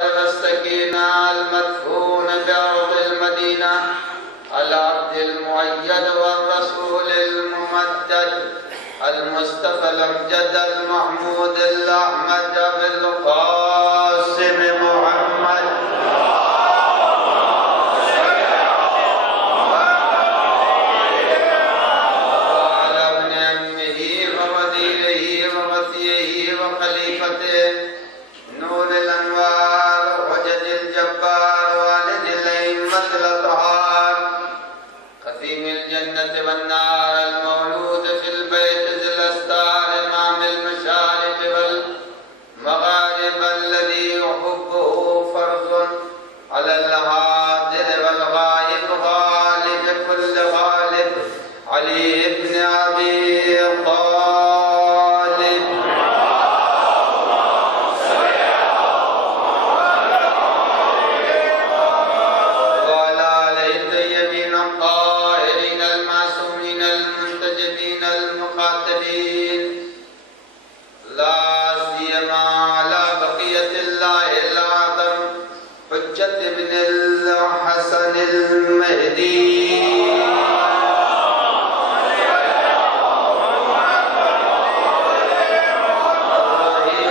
والسكينة المدفون بأرض المدينة العبد المؤيد والرسول الممدد المصطفى الأمجد المحمود الأحمد بالقاسم محمد وعلى ابن أمه ووزيره ووصيه وخليفته نور الأنوار وحجج الجبار والد الأئمة الأطهار قسيم الجنة والنار المولود في البيت ذي الأستار إمام المشارق والمغارب الذي يحبه فرض على الحاضر والغائب غالب كل غالب علي بن أبي طالب وعلى آله الطيبين الطاهرين المعصومين المنتجبين المقاتلين لا سيما على بقية الله الأعظم حجة بن الحسن المهدي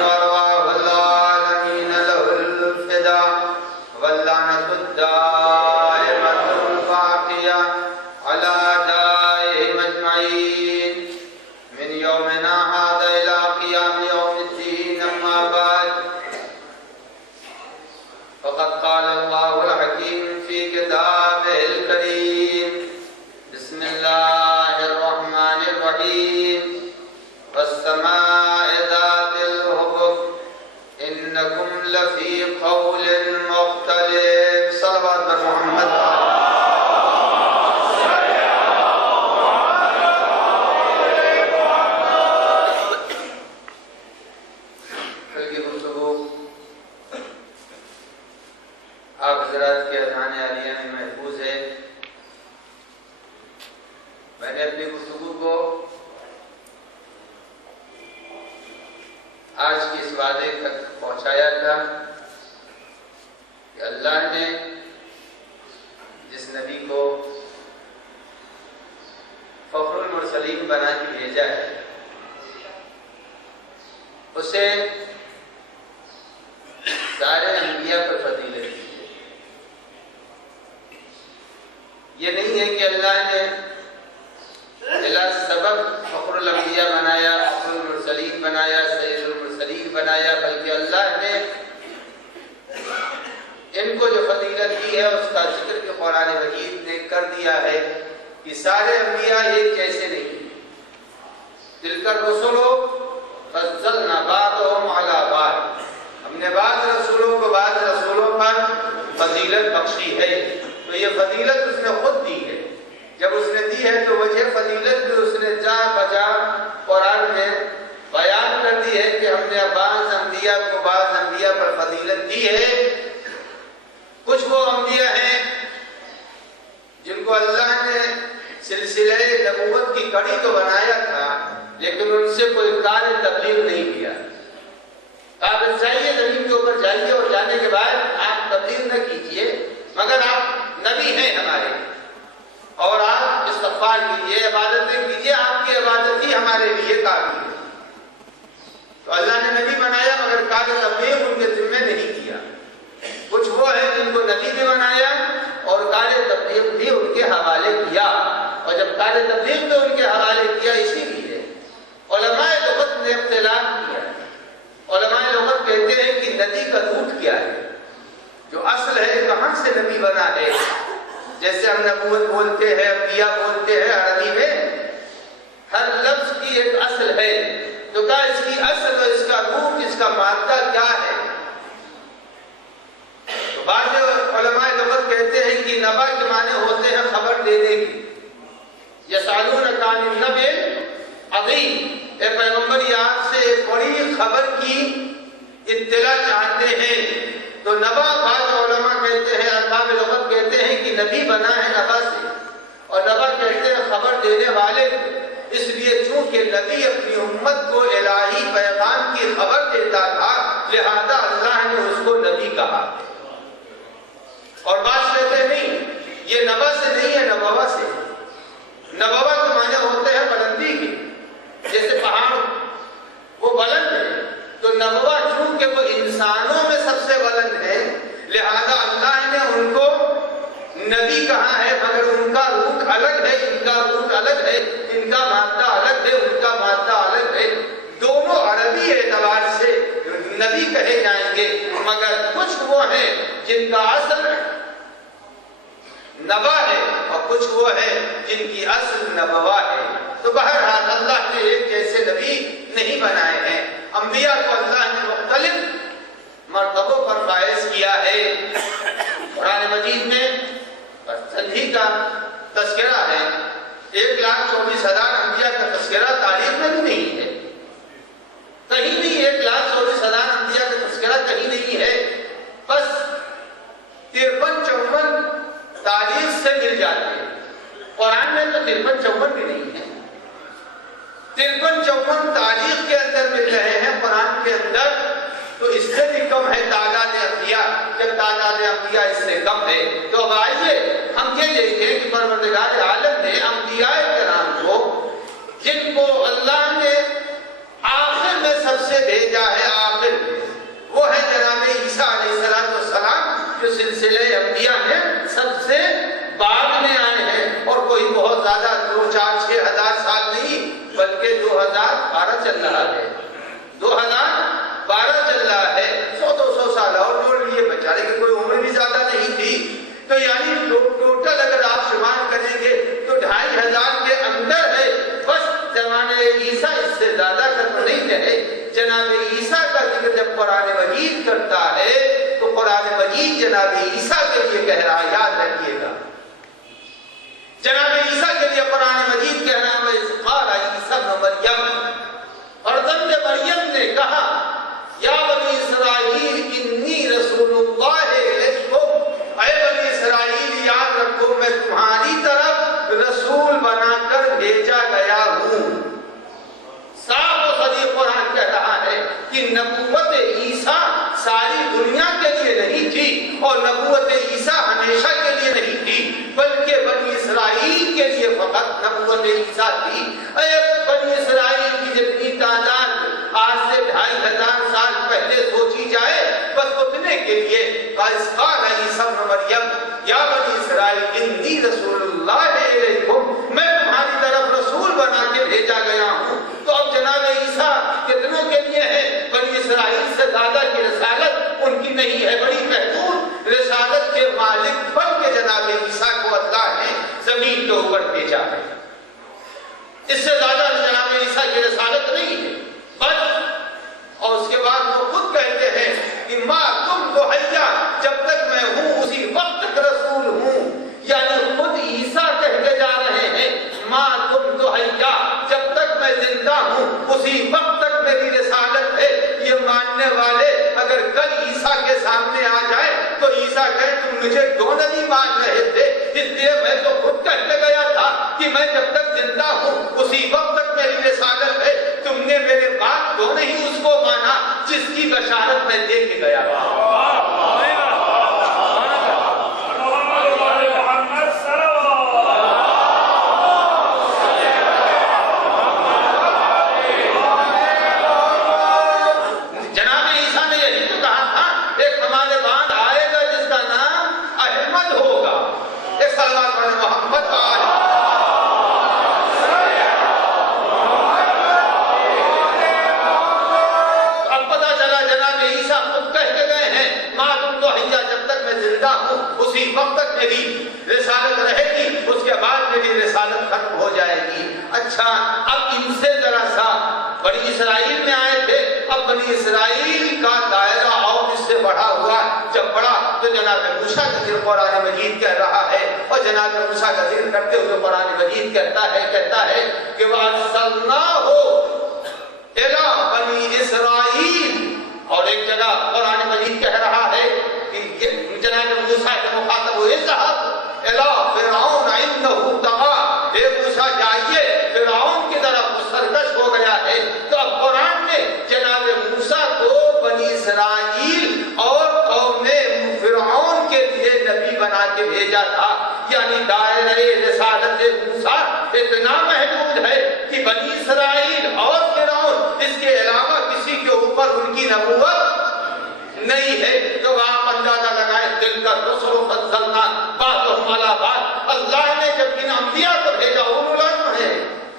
وأرواح العالمين له الفداء واللعنة الدائمة الباقية على أعدائهم أجمعين من يومنا هذا إلى قيام يوم الدين. أما بعد فقد قال الله الحكيم في كتابه الكريم بسم الله الرحمن الرحيم والسماء ذات الحبك إنكم لفي قول مختلف. صلوات محمد کل کی گفتگو آپ حضرات کے اذہان عالیہ میں محفوظ ہے. میں نے اپنی گفتگو کو آج کی اس وعدے تک پہنچایا تھا کہ اللہ نے جس نبی کو فخر المرسلین بنا کے بھیجا ہے اسے سارے انبیاء پر فضیلت دی ہے. یہ نہیں ہے کہ اللہ نے بلا سبب فخر الانبیاء بنایا، فخر المرسلین بنایا، سید المرسلین بنایا، بلکہ اللہ نے ان کو جو فضیلت دی ہے اس کا ذکر کہ قرآن مجید نے کر دیا ہے کہ سارے انبیاء ایک جیسے نہیں. تلک الرسل فضلنا بعضهم على بعض، ہم نے بعض رسولوں کو بعض رسولوں پر فضیلت بخشی ہے. تو یہ فضیلت اس نے خود دی ہے. جب اس نے دی ہے تو وجہ فضیلت بھی اس نے جا بجا قرآن میں بیان کر دی ہے کہ ہم نے بعض انبیاء کو بعض انبیاء پر فضیلت دی ہے. کچھ وہ انبیاء ہیں جن کو اللہ نے سلسلہ نبوت کی کڑی تو بنایا تھا لیکن ان سے کوئی کار تبلیغ نہیں کیا. آپ جائیے زمین کے اوپر جائیے اور جانے کے بعد آپ تبلیغ نہ کیجئے مگر آپ نبی ہیں ہمارے اور آپ استغفار کیجئے، عبادتیں کیجئے، آپ کی عبادت ہی ہمارے لیے کافی ہے. تو اللہ نے نبی بنایا مگر کار تبلیغ ان کے ذمہ نہیں کیا. کچھ وہ ہیں جن کو نبی بھی بنایا اور کار تبلیغ بھی ان کے حوالے کیا. اور جب کار تبلیغ بھی ان کے حوالے کیا اسی لیے علماء لغت نے اختلاف کیا. علماء لغت کہتے ہیں کہ نبی کا روٹ کیا ہے، جو اصل ہے کہاں سے نبی بنا ہے. جیسے ہم نبوت بولتے ہیں، انبیاء بولتے ہیں، عربی میں ہر لفظ کی ایک اصل ہے. تو کہا اس کی اصل اور اس کا روٹ، اس کا مادہ کیا ہے. تو بعض علماء لغت کہتے ہیں کہ نبا کے معنی ہوتے ہیں خبر دینے کی. یسالونک عن النبأ العظیم، اے پیغمبر یہ آپ سے ایک بڑی خبر کی اطلاع چاہتے ہیں. تو نبا بعض علماء کہتے ہیں، ارباب لغت کہتے ہیں کہ نبی بنا ہے نبا سے، اور نبا کہتے ہیں خبر دینے والے. اس لیے چونکہ نبی اپنی امت کو الہی پیغام کی خبر دیتا تھا لہذا اللہ نے اس کو نبی کہا. اور بات لیتے نہیں، یہ نبا سے نہیں ہے، نبوا سے. نبوا کے معنی ہوتے ہیں بلندی کے، جیسے پہاڑ وہ بلند ہے، تو نبوا چونکہ وہ انسانوں میں سب سے بلند ہے، لہذا اللہ نے ان کو نبی کہا ہے. مگر ان کا روح الگ ہے، ان کا روح الگ ہے، ان کا مادہ الگ ہے، ان کا مادہ الگ ہے. دونوں عربی اعتبار سے نبی کہے جائیں گے، مگر کچھ وہ ہیں جن کا اصل نبا ہے اور کچھ وہ ہیں جن کی اصل نبوا ہے. تو بہرحال اللہ نے ایک جیسے نبی نہیں بنائے ہیں. انبیاء کو اللہ نے مختلف مرتبوں پر فائز کیا ہے. قرآن مجید میں سندھی کا تذکرہ ہے، 1,24,000 انبیاء کا تذکرہ تاریخ میں بھی نہیں ہے کہیں بھی. 1,24,000 انبیاء کا تذکرہ کہیں نہیں ہے. بس 53-54 تاریخ سے مل جاتے ہیں. قرآن میں تو 53-54 بھی نہیں ہے. 53-54 تاریخ کے اندر مل رہے ہیں قرآن کے اندر، تو اس سے بھی کم ہے تعداد انبیاء. جب تعداد انبیاء اس سے کم ہے تو اب آئیے ہم یہ دیکھیں کہ پروردگار عالم نے انبیاء کرام کو، جن کو اللہ نے آخر میں سب سے بھیجا ہے، آخر وہ ہے جناب عیسیٰ علیہ السلام، جو سلسلے انبیاء میں سب سے بعد میں آئے ہیں. اور کوئی بہت زیادہ 2-4-6 ہزار سال نہیں، بلکہ 2012 چل رہا ہے. 2012 چل رہا ہے. 100-200 سال اور جوڑ لیے بیچارے کی کوئی عمر بھی زیادہ نہیں تھی. تو یعنی ٹوٹل اگر آپ شمار کریں گے تو 2,500 کے اندر ہے. بس زمانے عیسیٰ اس سے زیادہ تک نہیں رہے. جناب عیسیٰ کا ذکر جب قرآن مجید کرتا ہے تو قرآن مجید جناب عیسیٰ کے لیے کہہ رہا، یاد رکھیے گا. جناب عیسیٰ کے لیے قرآن مجید کہہ رہا ہے، قال عیسیٰ ابن مریم، فرزند مریم نے کہا، یا بنی اسرائیل انی رسول اللہ الیکم، اے بنی اسرائیل یاد رکھو میں تمہاری طرف رسول بنا کر بھیجا گیا ہوں. صاف و صریح قرآن کہہ رہا ہے کہ نبوت عیسیٰ ساری دنیا کے لیے نہیں تھی، اور نبوت عیسیٰ ہمیشہ کے لیے نہیں تھی، بلکہ بنی اسرائیل کے لیے فقط نبوت عیسیٰ تھی. اے بنی اسرائیل کی جتنی تعداد آج سے 2,500 سال پہلے سوچی جائے، بس اتنے کے لیے قال عیسیٰ ابن مریم یا بنی اسرائیل انی رسول اللہ الیکم، میں تمہاری طرف رسول بنا کے بھیجا گیا ہوں. تو اب جناب عیسیٰ کتنوں کے لیے ہے؟ بنی اسرائیل سے زیادہ کی رسالت ان کی نہیں ہے. بڑی محدود رسالت کے مالک بن کے جناب عیسیٰ کو اللہ نے زمین کے اوپر بھیجا ہے. اس سے زیادہ جناب عیسیٰ کی رسالت نہیں ہے. بس اور اس کے بعد وہ خود کہتے ہیں کہ ماں تم تو حیا، جب تک میں ہوں اسی وقت تک رسول ہوں. یعنی خود عیسیٰ کہتے جا رہے ہیں ماں تم تو حیا، جب تک میں زندہ ہوں اسی وقت تک میری رسالت ہے. یہ ماننے والے اگر کل عیسیٰ کے سامنے آ جائے تو عیسیٰ کہے تم مجھے کیوں نہیں مان رہے تھے؟ اس لیے میں تو خود کہتے گیا تھا کہ میں جب تک زندہ ہوں اسی وقت تک میری رسالت ہے. تم نے میرے بات کیوں نہیں اس کو مانا جس کی بشارت میں دے کے گیا تھا؟ اسی وقت تک میری رسالت رہے گی، اس کے بعد میری رسالت ختم ہو جائے گی. اچھا اب ان سے ذرا سا بنی اسرائیل میں آئے تھے، اب بنی اسرائیل کا دائرہ اور اس سے بڑھا ہوا. جب بڑھا تو جناب موسیٰ کا ذکر قرآن مجید کہہ رہا ہے، اور جناب موسیٰ کا ذکر کرتے ہوئے قرآن مجید کہتا ہے کہ وَأَرْسَلْنَاهُ إِلَىٰ بَنِي اسرائیل. اور ایک جگہ قرآن مجید کہہ رہا ہے کہ جناب موسیٰ کے مخاطب ہوئے اذهب إِلَىٰ فِرْعَوْنَ إِنَّهُ طَغَىٰ، اے موسیٰ جائیے فرعون کی طرف سرکش ہو گیا ہے. تو اب قرآن نے جناب موسیٰ کو بنی اسرائیل کے بھیجا تھا. یعنی دائرۂ رسالت موسیٰ اتنا محدود ہے کہ بنی اسرائیل اور فرعون اس کے علاوہ کسی کے اوپر ان کی نبوت نہیں ہے. تو آپ اندازہ لگائیں دل کا رسل فضلنا بعضهم علی بعض. اللہ نے جب ان انبیاء کو بھیجا اولو العزم ہے,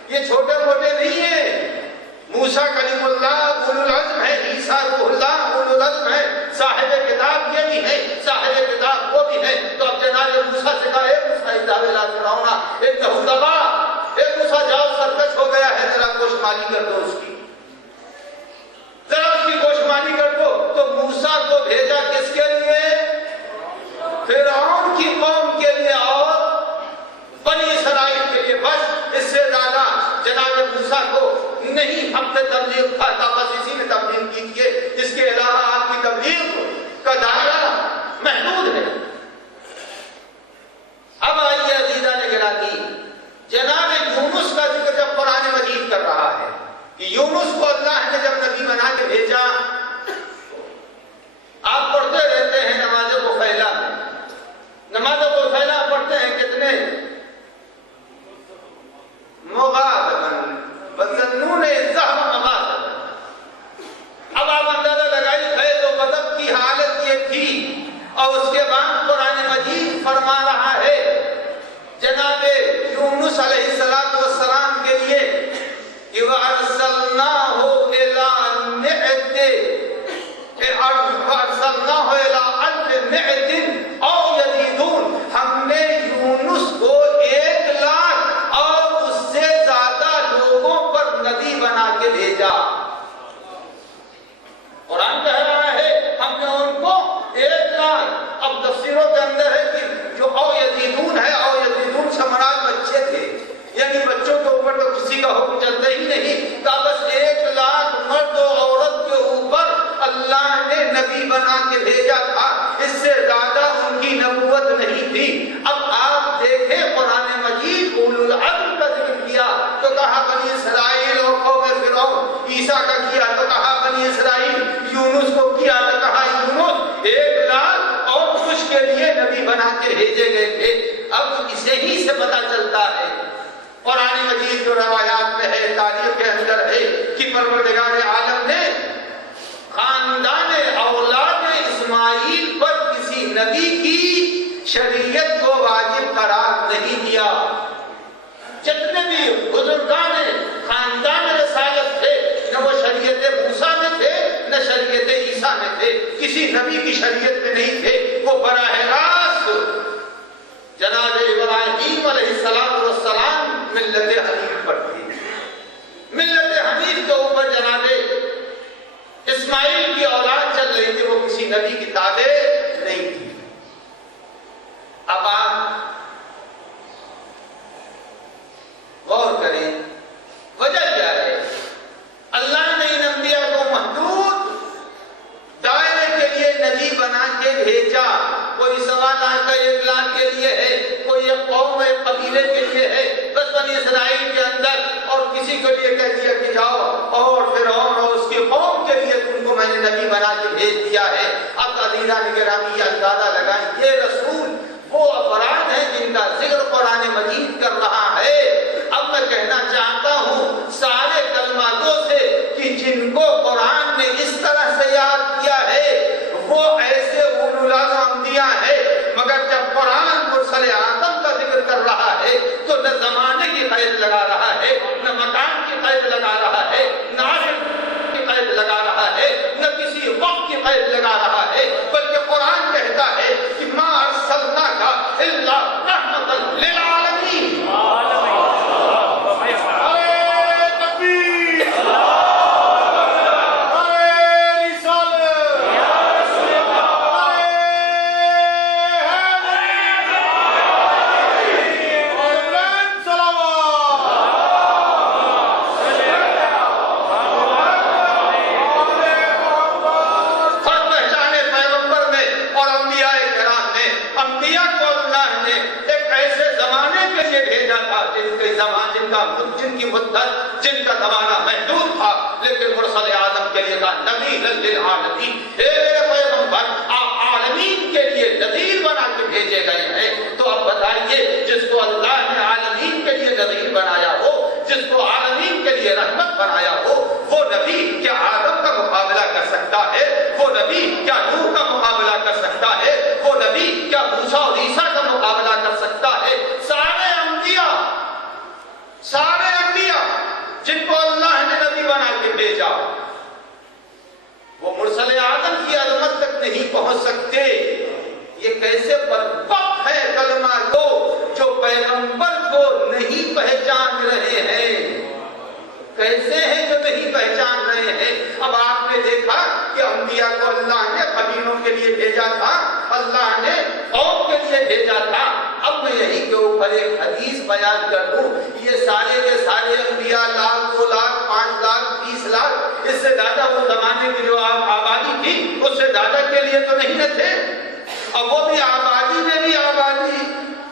یہ چھوٹے موٹے نہیں ہیں. موسیٰ کلیم اللہ اولو العزم ہے, عیسیٰ روح اللہ اولو العزم ہے, صاحب کتاب یہ بھی ہے, صاحب کتاب وہ بھی ہے. تو اب جناب موسیٰ سے کہا اے موسیٰ اذهب الی فرعون انه طغى, اے موسیٰ جاؤ سرکش ہو گیا ہے, ذرا گوشمانی کر دو اس کی, ذرا اس کی گوشمانی کر دو. تو موسیٰ کو بھیجا کس کے لیے؟ فرعون کی قوم کے لیے اور بنی اسرائیل کے لیے. بس اس سے زیادہ جناب موسیٰ کو نہیں حق تبلیغ تھا, بس اسی نے تبلیغ کی تھی. اس کے علاوہ آپ کی تبلیغ کا دائرہ محدود ہے. اب آئیے عزیزان گرامی, جناب یونس کا ذکر جب قرآن مجید کر رہا ہے کہ یونس کو اللہ نے جب نبی بنا کے بھیجا. آپ پڑھتے رہتے ہیں نماز غفیلہ میں, نماز غفیلہ پڑھتے ہیں کتنے؟ مغاضباً وظنون الذهب مغاضباً. اب آپ اندازہ لگائیے فیض و غضب کی حالت یہ تھی, اور اس کے بعد قرآن مجید فرما رہا ہے جناب یونس علیہ السلام کے لیے کہ وَأَرْسَلْنَاهُ إِلَىٰ نِعْتٍ وَأَرْسَلْنَاهُ إِلَىٰ أَلْفِ نِعْتٍ أَوْ يَزِيدُونَ. ہم نے یونس کو 1,00,000 اور اس سے زیادہ لوگوں پر نبی بنا کے بھیجا. قرآن کہہ رہا ہے ہم نے ان کو 1,00,000. اب تفسیروں کے اندر ہے کہ جو او یزیدون ہے, او یزیدون سے مراد بچے تھے, یعنی بچوں کے اوپر تو کسی کا حکم چلتا ہی نہیں. کہ بس 1,00,000 مرد و عورت کے اوپر اللہ نے نبی بنا کے بھیجا تھا, اس سے زیادہ ان کی نبوت نہیں تھی. اب آپ دیکھیں قرآن مجید اولو العزم کا ذکر کیا تو کہا بنی اسرائیل اور قوم فرعون, عیسیٰ کا کیا تو کہا بنی اسرائیل, یونس کو کیا تو کہا یونس 1,00,000 اور کچھ کے لیے نبی بنا کے بھیجے گئے تھے. اب اسے ہی سے پتہ چلتا ہے قرآن مجید جو روایات میں ہے, تاریخ کے اندر ہے کہ پروردگار عالم نے خاندان اولاد اسماعیل پر کسی نبی کی شریعت کو واجب قرار نہیں دیا. جتنے بھی بزرگان خاندان رسالت تھے, نہ وہ شریعت موسیٰ میں تھے نہ شریعت عیسیٰ میں تھے, کسی نبی کی شریعت میں نہیں تھے. وہ براہ راست جناب ابراہیم علیہ السلام ملت حنیف پر تھی. ملت حنیف کے اوپر جناب اسماعیل کی اولاد چل رہی تھی, وہ کسی نبی کی تابع نہیں تھی. اب آپ غور کریں وجہ کیا ہے. اللہ نے ان انبیاء کو محدود دائرے کے لیے نبی بنا کے بھیجا. کوئی 1,00,000 کا 1,00,000 کے لیے ہے, کوئی ایک قوم ایک قبیلے کے لیے ہے, بس بنی اسرائیل کے اندر, اور کسی کے لیے کہہ دیا کہ جاؤ اور فرعون اور اس کی قوم کے لیے تم کو میں نے نبی بنا کے بھیج دیا ہے. اب عزیزان گرامی اندازہ لگائیں, یہ رسول وہ افراد ہیں جن کا ذکر قرآن مجید کر رہا ہے. اب میں کہنا چاہتا ہوں سارے کلماتوں سے کہ جن کو قرآن نے اس طرح سے یاد کیا ہے وہ ایسے اولو العزم انبیاء ہے, مگر جب قرآن مرسل اعظم کا ذکر کر رہا ہے تو نہ زمانے کی قید لگا رہا ہے, نہ مکان کی قید لگا رہا ہے, نہ عالم کی قید لگا رہا ہے, نہ کسی وقت کی قید لگا رہا ہے, بلکہ قرآن کہتا ہے کہ ما ارسلناک الا رحمۃ للعالمین. جن کی مدت, جن کا زمانہ محدود تھا, لیکن مرسل اعظم کے لیے کہا نذیر للعالمین, اے پیغمبر آپ عالمین کے لیے نذیر بنا کے بھیجے گئے ہیں. کو اللہ نے عالمین کے لیے نذیر بنایا ہو، جس کو عالمین کے لیے رحمت بنایا ہو، وہ نبی کیا آدم کا مقابلہ کر سکتا ہے؟ وہ نبی کیا نوح کا مقابلہ کر سکتا ہے؟ وہ نبی کیا موسیٰ اور عیسیٰ کا مقابلہ کر سکتا ہے؟ سارے انبیاء جن کو اللہ نے نبی بنا کے بھیجا، وہ مرسل اعظم کی عظمت تک نہیں پہنچ سکتے۔ یہ کیسے بدبخت ہے کلمہ کو جو پیغمبر کو نہیں پہچان رہے ہیں، کیسے ہیں جو نہیں پہچان رہے ہیں۔ اب آپ نے دیکھا کہ انبیاء کو اللہ نے قبیلوں کے لیے بھیجا تھا، اللہ نے قوم کے لیے بھیجا تھا۔ اب میں یہی کے اوپر ایک حدیث بیان کر دوں، یہ سارے کے سارے انبیاء 1,00,000 2,00,000 5,00,000 20,00,000 اس سے زیادہ وہ زمانے کی جو آبادی تھی اس سے زیادہ کے لیے تو نہیں نہ تھے، اب وہ بھی آبادی میں بھی آبادی۔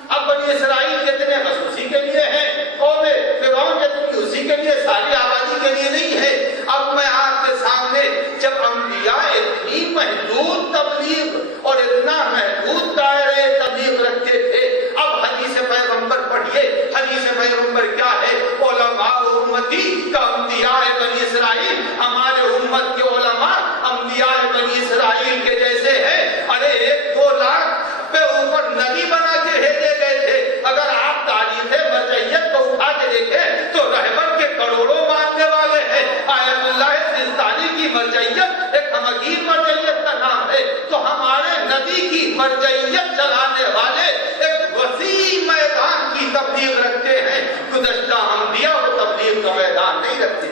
اب بنی اسرائیل کتنے بس اسی کے لیے ہیں، قوم فرعون کتنی اسی کے لیے، ساری آبادی کے لیے نہیں ہے۔ اب میں آپ کے سامنے جب انبیاء اتنی محدود تبلیغ اور اتنا محدود دائرے تبلیغ رکھتے تھے، اب حدیث پیغمبر پڑھیے، حدیث پیغمبر کیا ہے؟ علماء امتی کا انبیاء بنی اسرائیل، ہمارے امت کے علماء انبیاء بنی اسرائیل کے جیسے ہیں۔ ارے 1-2 لاکھ پہ اوپر نبی بنا کے بھیجے گئے تھے۔ اگر آپ تاریخ مرجعیت کو اٹھا کے دیکھیں تو رہبر کے کروڑوں ماننے والے ہیں۔ آیت اللہ سستانی کی مرجعیت ایک حمگیر مرجعیت کا نام ہے، تو ہمارے نبی کی مرجعیت چلانے والے ایک وسیع میدان کی تبلیغ رکھتے ہیں، گزشتہ انبیاء وہ تبلیغ کا میدان نہیں رکھتے۔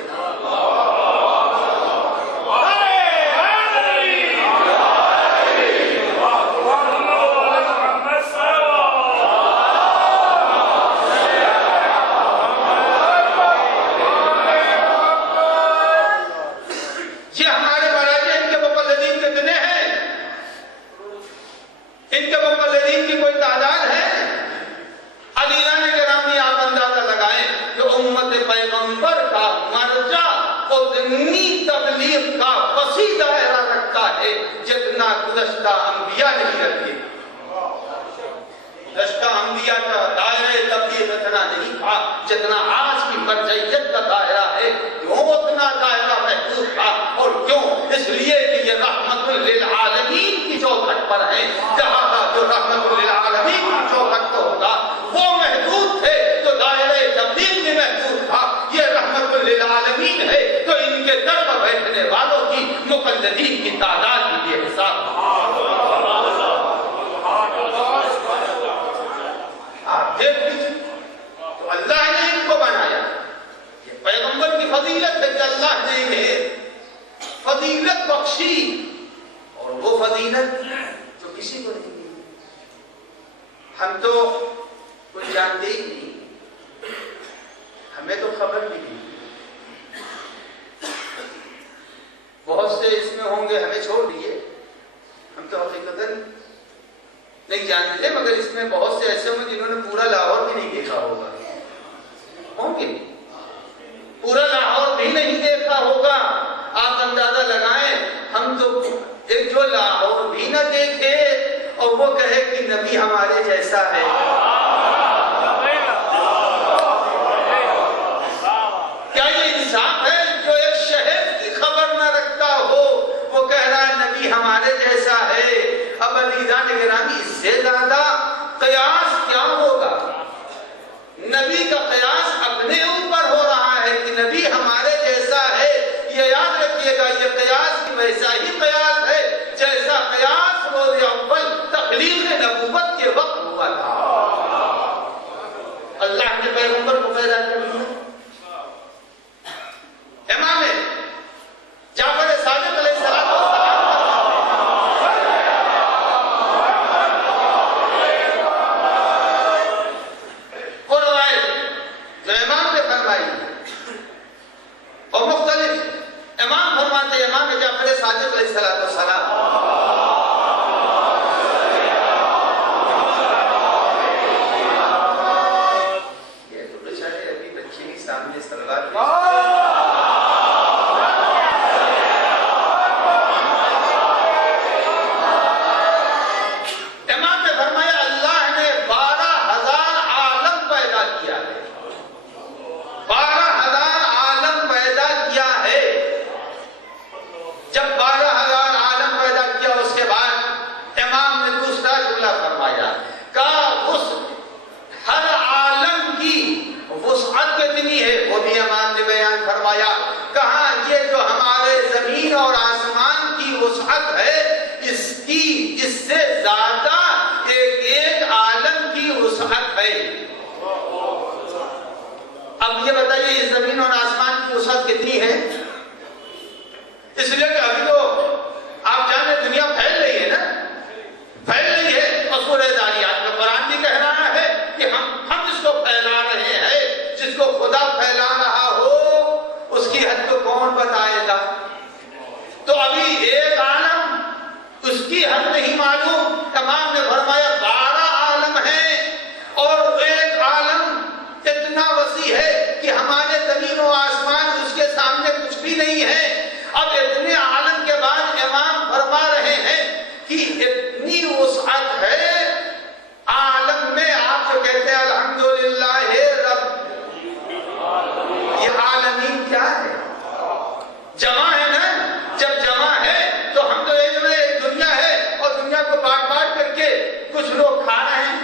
گزشتہ انبیاء نہیں رکھتے، گزشتہ انبیاء کا دائرہ تبلیغ اتنا نہیں تھا جتنا آج کی مرجعیت کا دائرہ ہے۔ کیوں اتنا دائرہ محدود تھا؟ اور کیوں؟ اس لیے کہ یہ رحمت للعالمین کی چوکھٹ پر ہے، جہاں جو رحمت للعالمین کی چوکھٹ پر ہوگا وہ محدود تھے تو دائرہ تبلیغ بھی محدود تھا۔ یہ رحمت للعالمین ہے تو ان کے در پر بیٹھنے والوں کی مقلدین کی تعداد بھی بے حساب۔ تو اللہ نے ان کو بنایا، یہ پیغمبر کی فضیلت ہے کہ اللہ نے انہیں فضیلت بخشی، اور وہ فضیلت جو کسی کو نہیں دی۔ ہم تو کچھ جانتے ہی نہیں، ہمیں تو خبر بھی نہیں، بہت سے اس میں ہوں گے، ہمیں چھوڑ دیے، ہم تو حقیقتاً نہیں جانتے، مگر اس میں بہت سے ایسے ہوں گے جنہوں نے پورا لاہور بھی نہیں دیکھا ہوگا، ہوں گے پورا لاہور بھی نہیں دیکھا ہوگا۔ آپ اندازہ لگائیں، ہم تو ایک جو لاہور بھی نہ دیکھے اور وہ کہے کہ نبی ہمارے جیسا ہے، کیا یہ انصاف ہے؟ جو ایک شہر کی خبر نہ رکھتا ہو وہ کہہ رہا ہے نبی ہمارے جیسا ہے۔ اب عزیزان گرامی، اس سے زیادہ قیاس کیا ہوگا؟ نبی کا قیاس اپنے اوپر ہو رہا ہے کہ نبی ہمارے جیسا ہے۔ یہ یاد رکھیے گا، یہ قیاس کی ویسا ہی قیاس ہے جیسا قیاس روز اول تخلیق نبوت کے وقت ہوا تھا۔ اللہ نے پیغمبر کو پیدا کر دیا، امام جعفر صادق علیہ السلام بتائیے اس زمین اور آسمان کی وسعت کتنی ہے؟ اس لیے کہ ابھی تو آپ جانے دنیا پھیل رہی ہے نا، پھیل رہی ہے، اور سورہ ذاریات میں قرآن بھی کہہ رہا ہے کہ ہم اس کو پھیلا رہے ہیں۔ جس کو خدا پھیلا رہا ہو اس کی حد کو کون بتائے گا؟ تو ابھی ایک عالم اس کی حد نہیں معلوم، امام نے فرمایا 12 عالم ہیں، اور ایک عالم اتنا وسیع ہے کہ ہمارے زمین و آسمان اس کے سامنے کچھ بھی نہیں ہے۔ اب اتنے عالم کے بعد امام فرما رہے ہیں کہ اتنی وسعت ہے عالم میں، آپ جو کہتے ہیں الحمدللہ رب، یہ عالمین کیا ہے؟ جمع ہے نا؟ جب جمع ہے تو ہم تو ایک میں ایک دنیا ہے، اور دنیا کو بانٹ بانٹ کر کے کچھ لوگ کھا رہے ہیں،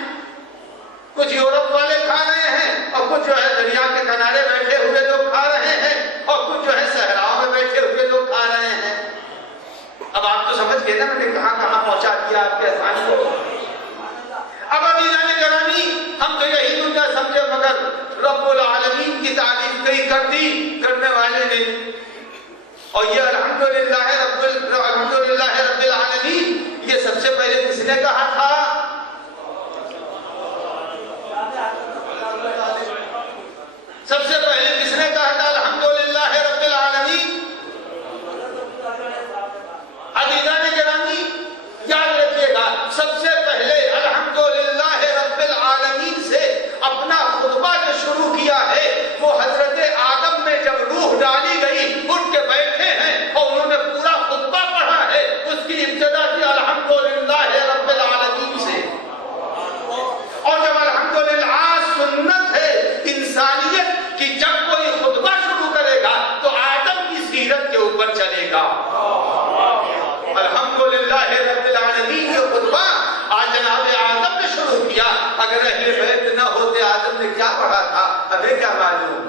کچھ یورپ والے کھا رہے ہیں، اور کچھ جو ہے دریا کے کنارے بیٹھے ہوئے لوگ کھا رہے ہیں، اور کچھ جو ہے صحراؤں میں بیٹھے ہوئے لوگ کھا رہے ہیں۔ اب آپ تو سمجھ گئے نا میں نے کہاں کہاں پہنچا دیا آپ کے اذہان کو۔ اب عزیزان گرامی، ہم تو یہی دنیا سمجھے، مگر رب العالمین کی تعریف کئی کر دی کرنے والے نے، اور یہ الحمدللہ رب العالمین، یہ سب سے پہلے کس نے کہا تھا؟ سب سے پہلے کس نے کہا تھا الحمدللہ رب العالمین؟ عزیزان گرامی یاد رکھیے گا، سب سے پہلے الحمدللہ رب العالمین سے اپنا خطبہ جو شروع کیا ہے وہ حضرت آدم میں جب روح ڈالی گئی اٹھ کے بیٹھے ہیں اور انہوں نے پورا خطبہ پڑھا ہے، اس کی ابتدا کی الحمدللہ رب العالمین سے۔ اور جب الحمدللہ سنت ہے انسانیت کی، جب کوئی خطبہ شروع کرے گا تو آدم کی سیرت کے اوپر چلے گا۔ الحمدللہ رب العالمین یہ خطبہ آج جناب آدم نے شروع کیا۔ اگر اہل بیت نہ ہوتے آدم نے کیا پڑھا تھا ہمیں کیا معلوم؟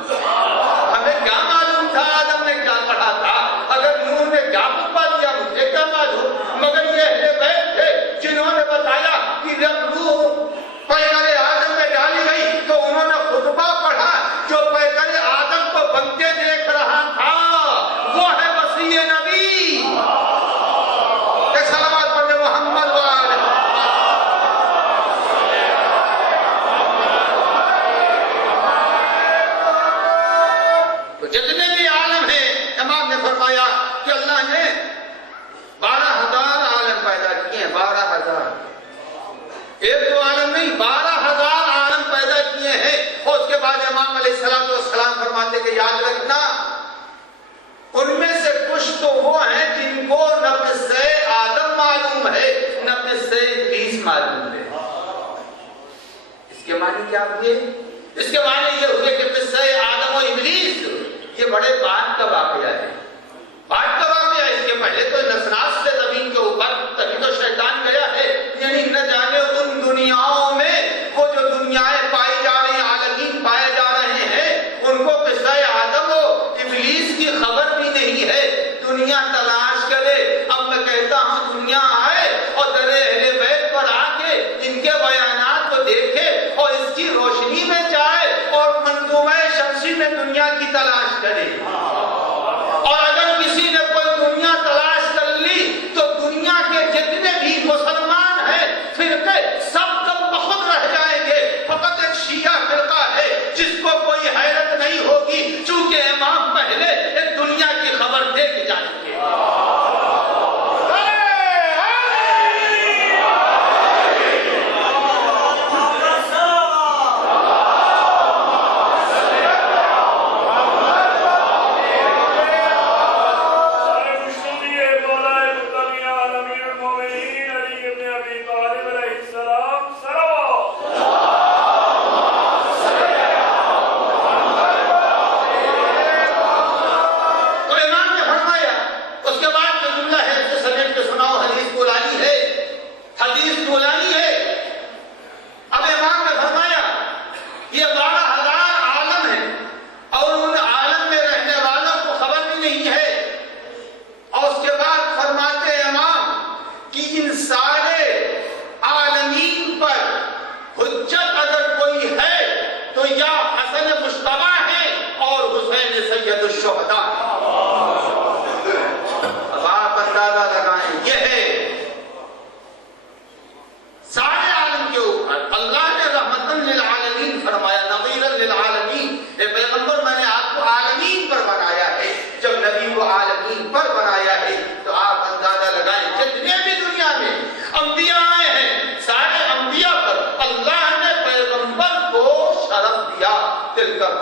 ہمیں کیا معلوم تھا آدم نے کیا پڑھا تھا؟ اگر نوح نے کیا خطبہ دیا مجھے کیا معلوم؟ مگر یہ اہل بیت تھے جنہوں نے بتایا کہ جب روح پیکر آدم میں ڈالی گئی تو انہوں نے خطبہ پڑھا، جو پیکر آدم کو بنتے دیکھ رہا تھا وہ ہے مسیح نبی۔ سلامات پڑھنے محمد وآلہ۔ تو جتنے بھی عالم ہیں، امام نے فرمایا کہ اللہ نے 12,000 عالم پیدا کیے ہیں، 12,000، ایک دو عالم نہیں، 12,000 عالم پیدا کیے ہیں۔ اور اس کے بعد امام علیہ السلام فرماتے کہ یاد رکھنا ان میں سے کچھ تو وہ ہیں جن کو نہ قصہ آدم معلوم ہے نہ قصہ ابلیس معلوم ہے۔ اس کے معنی کیا ہوئے؟ اس کے معنی یہ ہوئے کہ قصہ آدم و ابلیس یہ بڑے بعد کا واقعہ ہے، بعد کا واقعہ ہے۔ اس کے پہلے تو نسناس سے زمین کے اوپر تبھی تو شیطان گیا ہے، یعنی نہ جانے ان دنیاؤں میں وہ جو دنیایں پائی جا رہی، عالمین پائے جا رہے ہیں، ان کو قصہ آدم و ابلیس کی خبر بھی نہیں ہے۔ دنیا تلاش کرے۔ اب میں کہتا ہوں دنیا آئے اور در اہل بیت پر آ کے ان کے بیانات کو دیکھے اور اس کی روشنی میں جائے اور منظومہ شمسی میں دنیا کی تلاش کرے، اور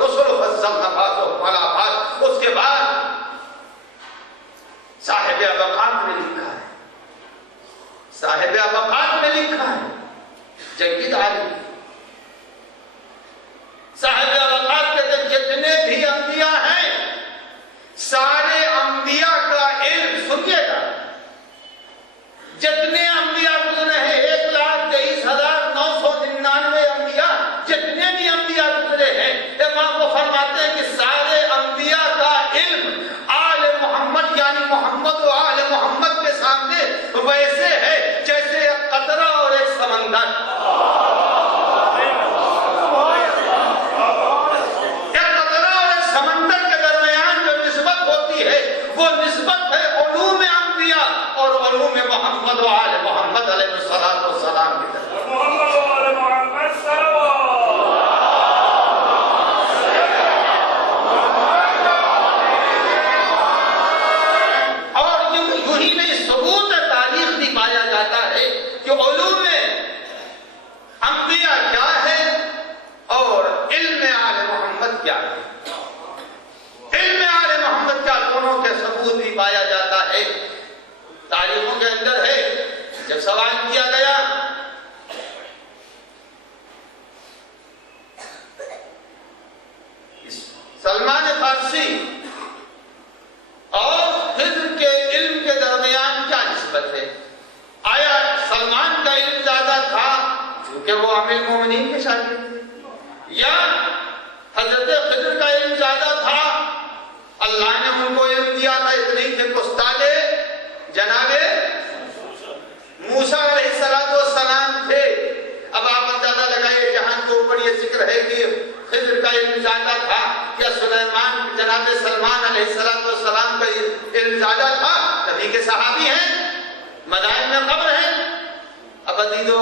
الرسل فضلنا بعضهم علی بعض. اس کے بعد صاحب ابقات نے لکھا ہے, صاحب ابقات نے لکھا ہے, جنگی عالم صاحب ابقات کہتے ہیں جتنے بھی انبیاء ہیں سارے انبیاء کا علم سنیے گا, جتنے انبیاء گزرے ہیں 1,23,999 انبیاء, جتنے بھی انبیاء گزرے ہیں امام کو فرماتے ہیں کہ سارے انبیاء کا علم آل محمد یعنی محمد و آل محمد کے سامنے ویسے ہے جیسے ایک قطرہ اور ایک سمندر. ایک قطرہ اور ایک سمندر کے درمیان جو نسبت ہوتی ہے وہ نسبت ہے علوم انبیاء اور علوم محمد و آل محمد علیہ السلام کی طرف. علوم انبیاء کیا ہے اور علم آل محمد کیا ہے, علم آل محمد کیا, دونوں کے ثبوت بھی پایا جاتا ہے. تاریخوں کے اندر ہے جب سوال کیا گیا سلمان فارسی اور خضر کے علم کے درمیان کیا نسبت ہے, آیا سلمان کا علم زیادہ تھا کیونکہ وہ امیر المومنین کے شاگرد تھے, یا حضرت خضر کا علم زیادہ تھا, اللہ نے ان کو علم دیا تھا اتنے ہی کہ استاد جناب موسیٰ علیہ السلام تھے. اب آپ اندازہ لگائیے جہاں کے اوپر یہ ذکر ہے کہ خضر کا علم زیادہ تھا, کیا سلیمان جناب سلمان علیہ السلام کا علم زیادہ تھا؟ نبی کے صحابی ہیں, مدائن میں قبر ہے. اب عزیزو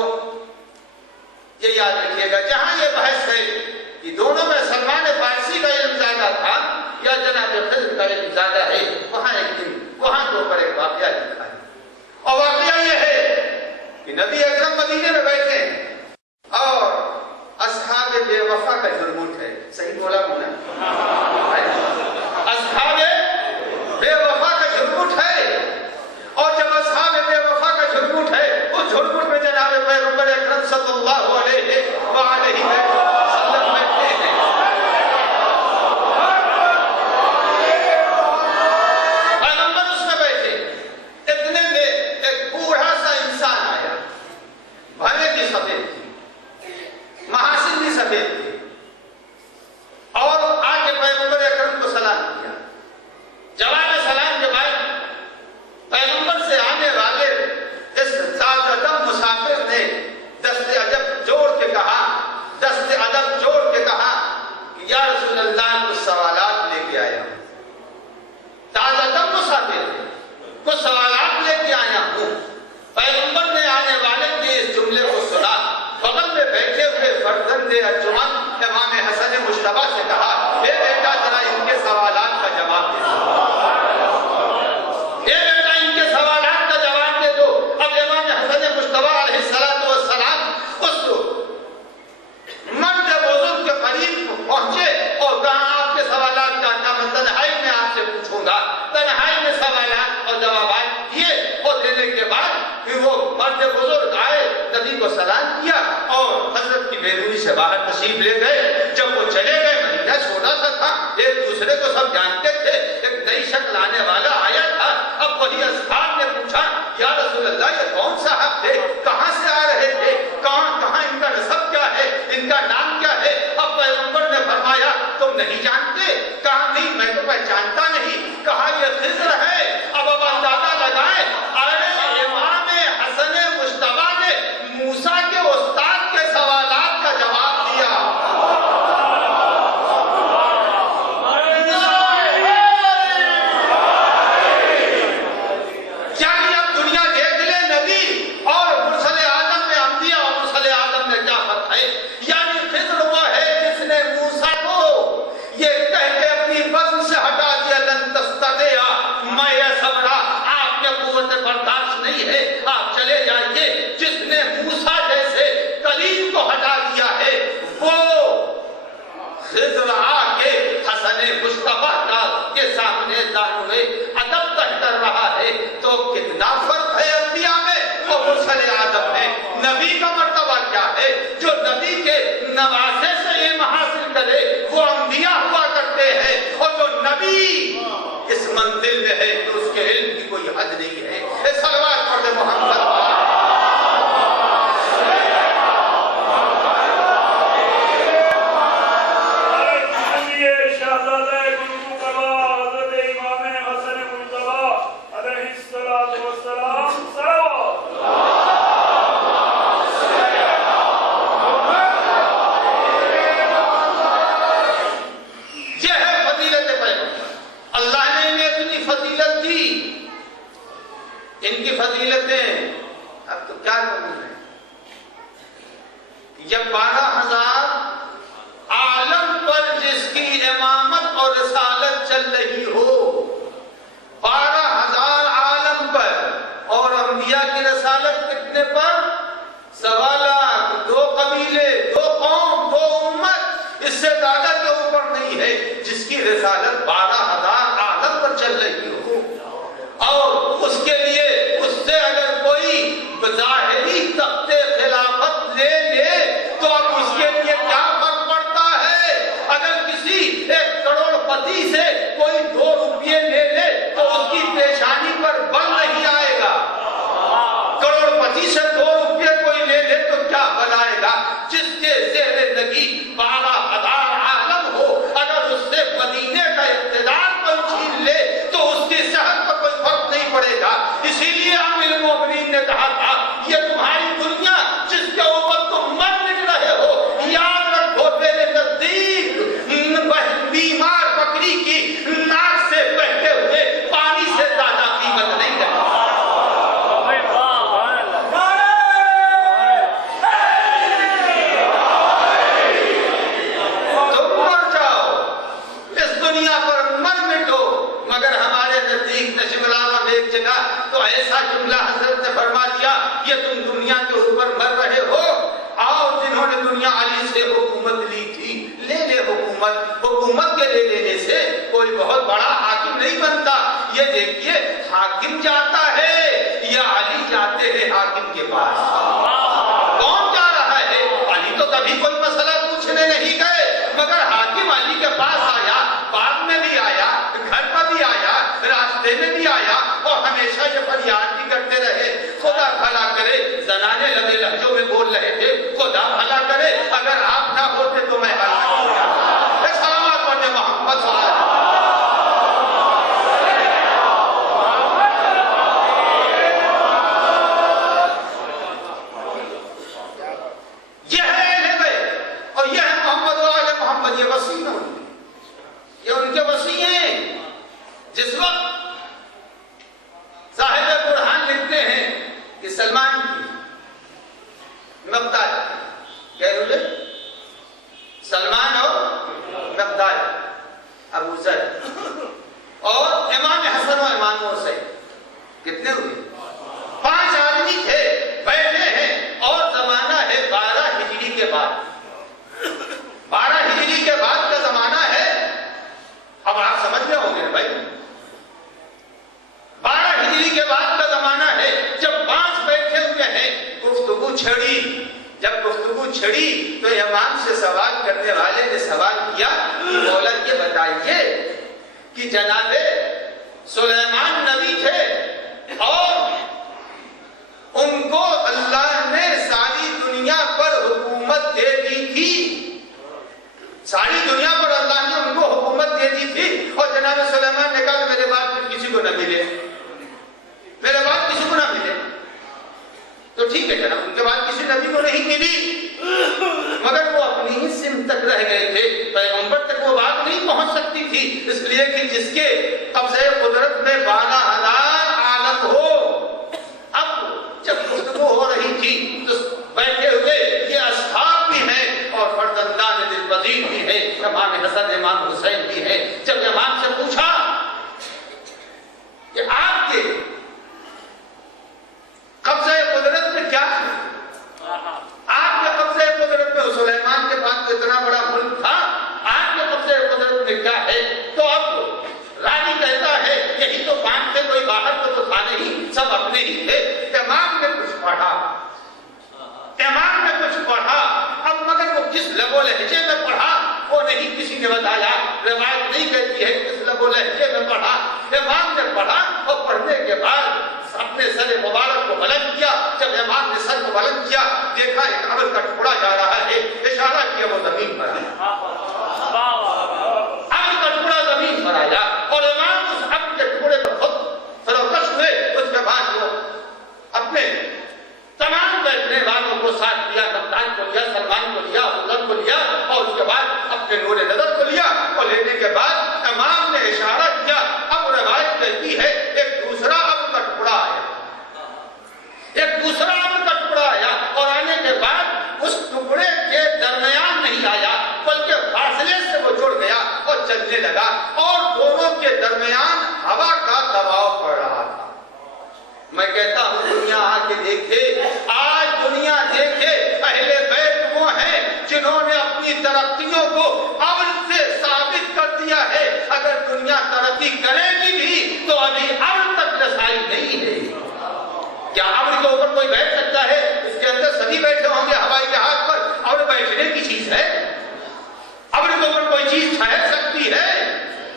یہ یاد رکھیے گا جہاں یہ بحث ہے کہ دونوں میں سلمان فارسی کا علم زیادہ تھا یا جناب خضر کا علم زیادہ ہے, وہاں ایک دن وہاں کے اوپر ایک واقعہ لکھا ہے, اور واقعہ یہ ہے کہ نبی اکرم مدینے میں بیٹھے اور اصحاب بے وفا کا جرموٹ ہے. صحیح بولا ہوں نا, اصحاب بے وفا کا جرموٹ ہے, اور جب اصحاب بے وفا کا جھرمٹ ہے اس جھرمٹ میں جناب پیغمبر اکرم صلی اللہ علیہ وآلہ وسلم بیٹھے ہیں. پیغمبر اس میں بیٹھے, اتنے میں ایک بوڑھا سا انسان آیا, بھویں بھی سفید تھی, محاسن بھی سفید تھی, اور آ کے پیغمبر اکرم کو سلام کیا. جواب سلام کے بعد پیغمبر سے آنے والے اس تازہ دم مسافر نے دست ادب جوڑ کے کہا کہ یا رسول اللہ کچھ سوالات لے کے آیا ہوں. تازہ دم مسافر نے کچھ سوالات لے کے آیا ہوں. پیغمبر نے آنے والے کے اس جملے کو سنا, بغل میں بیٹھے ہوئے فرزند انجمن امام حسن مجتبی سے کہا, اے بیٹا ذرا ان کے سوالات کا جواب دے دو. مرد بزرگ کے قریب پہنچے اور کہا آپ کے سوالات کا کیا میں تنہائی میں آپ سے پوچھوں گا. تنہائی میں سوالات اور جوابات کیے, اور دینے کے بعد پھر وہ مرد بزرگ آئے, نبی کو سلام کیا اور حضرت کی بیرونی سے باہر تشریف لے گئے. جب وہ چلے گئے, مدینہ چھوٹا سا تھا, ایک دوسرے کو سب جانتے تھے, ایک نئی شکل آنے والا آیا تھا. اب وہی اصحاب نے پوچھا یا رسول اللہ یہ کون صاحب تھے, کہاں سے آ رہے تھے, کہاں ان کا نسب کیا ہے, ان کا نام کیا ہے. اب پیغمبر نے فرمایا تم نہیں جانتے, کہا نہیں میں تو پہچانتا نہیں, کہا یہ خضر ہے. اب اندازہ لگائیں, ارے امام حسن مجتبی نے موسیٰ کے استاد کے سوالات کا جواب دیا. نواسے سے علم حاصل کرے وہ انبیاء ہوا کرتے ہیں، اور جو نبی اس منزل میں ہے تو اس کے علم کی کوئی حد نہیں ہے۔ صلوات پڑھ دے محمد۔ ان کی فضیلتیں اب تو کیا کروں ہے؟ یہ 12,000 عالم پر جس کی امامت اور رسالت چل رہی ہو، 12,000 عالم پر، اور انبیاء کی رسالت کتنے پر؟ 1.25 لاکھ، 2 قبیلے، 2 قوم، 2 امت، اس سے زیادہ کے اوپر نہیں ہے جس کی رسالت 12,000 عالم پر چل رہی ہو، اور اس کے لیے اس سے اگر کوئی بظاہری تخت خلافت لے لے تو اب اس کے لیے کیا فرق پڑتا ہے؟ اگر کسی 1 کروڑ پتی سے کوئی 2 روپے لے لے تو اس کی پیشانی پر بل نہیں آئے گا، کروڑ پتی سے 2 روپے کوئی لے لے تو کیا بل آئے گا؟ جس کے زیر نگی 12,000 عالم ہو، اگر اس سے مدینے کا اقتدار کوئی چھین لے تو اس کی صحت پر کوئی فرق نہیں پڑے گا۔ اسی لیے امیر المومنین نے کہا تھا یہ تمہاری دنیا جس کے اوپر تم مر مٹ رہے ہو، یاد رکھو میرے نزدیک بیمار بکری کی ناک سے بہتے ہوئے پانی سے زیادہ قیمت نہیں رہتی۔ تم مر جاؤ، اس دنیا پر مر مٹو، مگر ہمارے نزدیک نشم العالم ایک جگہ تو ایسا جملہ حضرت نے فرما دیا یہ تم دنیا کے اوپر مر رہے ہو، آؤ جنہوں نے دنیا علی سے حکومت لی تھی لے لے حکومت۔ حکومت کے لے لینے سے کوئی بہت بڑا حاکم نہیں بنتا۔ یہ دیکھیے حاکم جاتا ہے یا علی جاتے ہیں حاکم کے پاس؟ کون جا رہا ہے؟ علی تو کبھی کوئی مسئلہ پوچھنے نہیں گئے، مگر حاکم علی کے پاس آیا، بعد میں بھی آیا، گھر پر بھی آیا، راستے میں بھی آیا، اور ہمیشہ یہ فریاد بھی کرتے رہے خدا بھلا کرے۔ زنانے لگے لہجوں میں بول رہے تھے خدا بھلا کرے، اگر آپ نہ ہوتے تو میں ہلاک ہو جاتا۔ سلامات پڑھنے محمد صلی اللہ علیہ وسلم۔ یہ ہے اہل بیت اور یہ ہے محمد و آل محمد، یہ وسیع ہیں، یہ ان کے وسیع ہیں۔ جس وقت صاحب برہان لکھتے ہیں کہ سلمان کی مقدار کہہ رہے سلمان اور مقدار ابو ذر اور امام حسن و امام حسین کتنے ہوئے؟ 5 آدمی تھے، بیٹھے ہیں، اور زمانہ ہے 12 ہجری کے بعد۔ 12 ہجری کے بعد کا زمانہ ہے، اب آپ سمجھ گئے ہوں گے بھائی، 12 ہجری کے بعد کا زمانہ ہے جب 5 بیٹھے ہوئے ہیں، گفتگو چھڑی۔ جب گفتگو چھڑی تو امام سے سوال کرنے والے نے سوال کیا کہ مولا یہ بتائیے کہ جناب سلیمان نبی تھے اور ان کو اللہ نے ساری دنیا پر حکومت دے دی تھی، ساری دنیا پر اللہ نے ان کو حکومت دے دی تھی، اور جناب سلیمان نے کہا میرے بعد پھر کسی کو نہ ملے، میرے بعد کسی کو نہ ملے۔ تو ٹھیک ہے جناب، ان کے بعد کسی نبی کو نہیں ملی، مگر وہ اپنی ہی سمت تک رہ گئے تھے، پیغمبر تک وہ بات نہیں پہنچ سکتی تھی، اس لیے کہ جس کے قبضہ قدرت میں 12,000 عالم ہو۔ اب جب گفتگو ہو رہی تھی تو بیٹھے ہوئے یہ اصحاب بھی ہیں اور فرزندان دل پذیر بھی ہیں، امام حسن امام حسین بھی ہیں۔ جب امام سے پوچھا کہ آپ کے قبضہ قدرت میں کیا ہے؟ آپ کے قبضہ قدرت میں سلیمان کے پاس تو اتنا بڑا ملک تھا، آپ کے قبضہ قدرت میں کیا ہے؟ تو اب راجی کہتا ہے یہی تو 5 تھے، کوئی باہر تو تھا نہیں، سب اپنے ہی تھے۔ امام نے کچھ پڑھا، امام نے کچھ پڑھا، اب مگر وہ کس لفظ لہجے میں پڑھا وہ نہیں کسی نے بتایا، روایت نہیں کہتی ہے کس لب و لہجے میں پڑھا، امام نے پڑھا اور پڑھنے کے بعد اپنے سر مبارک کو بلند کیا، جب امام نے سر کو بلند کیا دیکھا ایک ابر کا ٹکڑا جا رہا ہے، اشارہ کیا وہ زمین پر آیا، ابر کا ٹکڑا زمین پر آیا اور امام اس ابر کے ٹکڑے پر خود فروکش ہوئے، اس کے بعد وہ اپنے تمام بیٹھنے والوں کو ساتھ لیا، کپتان کو لیا، سلمان کو لیا، ابوذر کو لیا اور اس کے بعد اپنے نور نظر کو لیا اور لینے کے بعد امام نے اشارہ کیا، اب روایت کہتی ہے ایک دوسرا ابر کا ٹکڑا آیا، ایک دوسرا ابر کا ٹکڑا آیا اور آنے کے بعد اس ٹکڑے کے درمیان نہیں آیا بلکہ فاصلے سے وہ جڑ گیا اور چلنے لگا اور دونوں کے درمیان ہوا کا دباؤ پڑ رہا تھا۔ میں کہتا ہوں دنیا آ کے دیکھے، آج دنیا دیکھے، اہل بیت وہ ہیں جنہوں نے اپنی ترقیوں کو ابر سے ثابت کر دیا ہے، اگر دنیا ترقی کرے گی بھی تو ابھی ابر تک رسائی نہیں ہے۔ کیا ابر کے اوپر کوئی بیٹھ سکتا ہے؟ اس کے اندر سبھی بیٹھے ہوں گے ہوائی جہاز پر، ابر بیٹھنے کی چیز ہے؟ ابر کے اوپر کوئی چیز ٹھہر سکتی ہے؟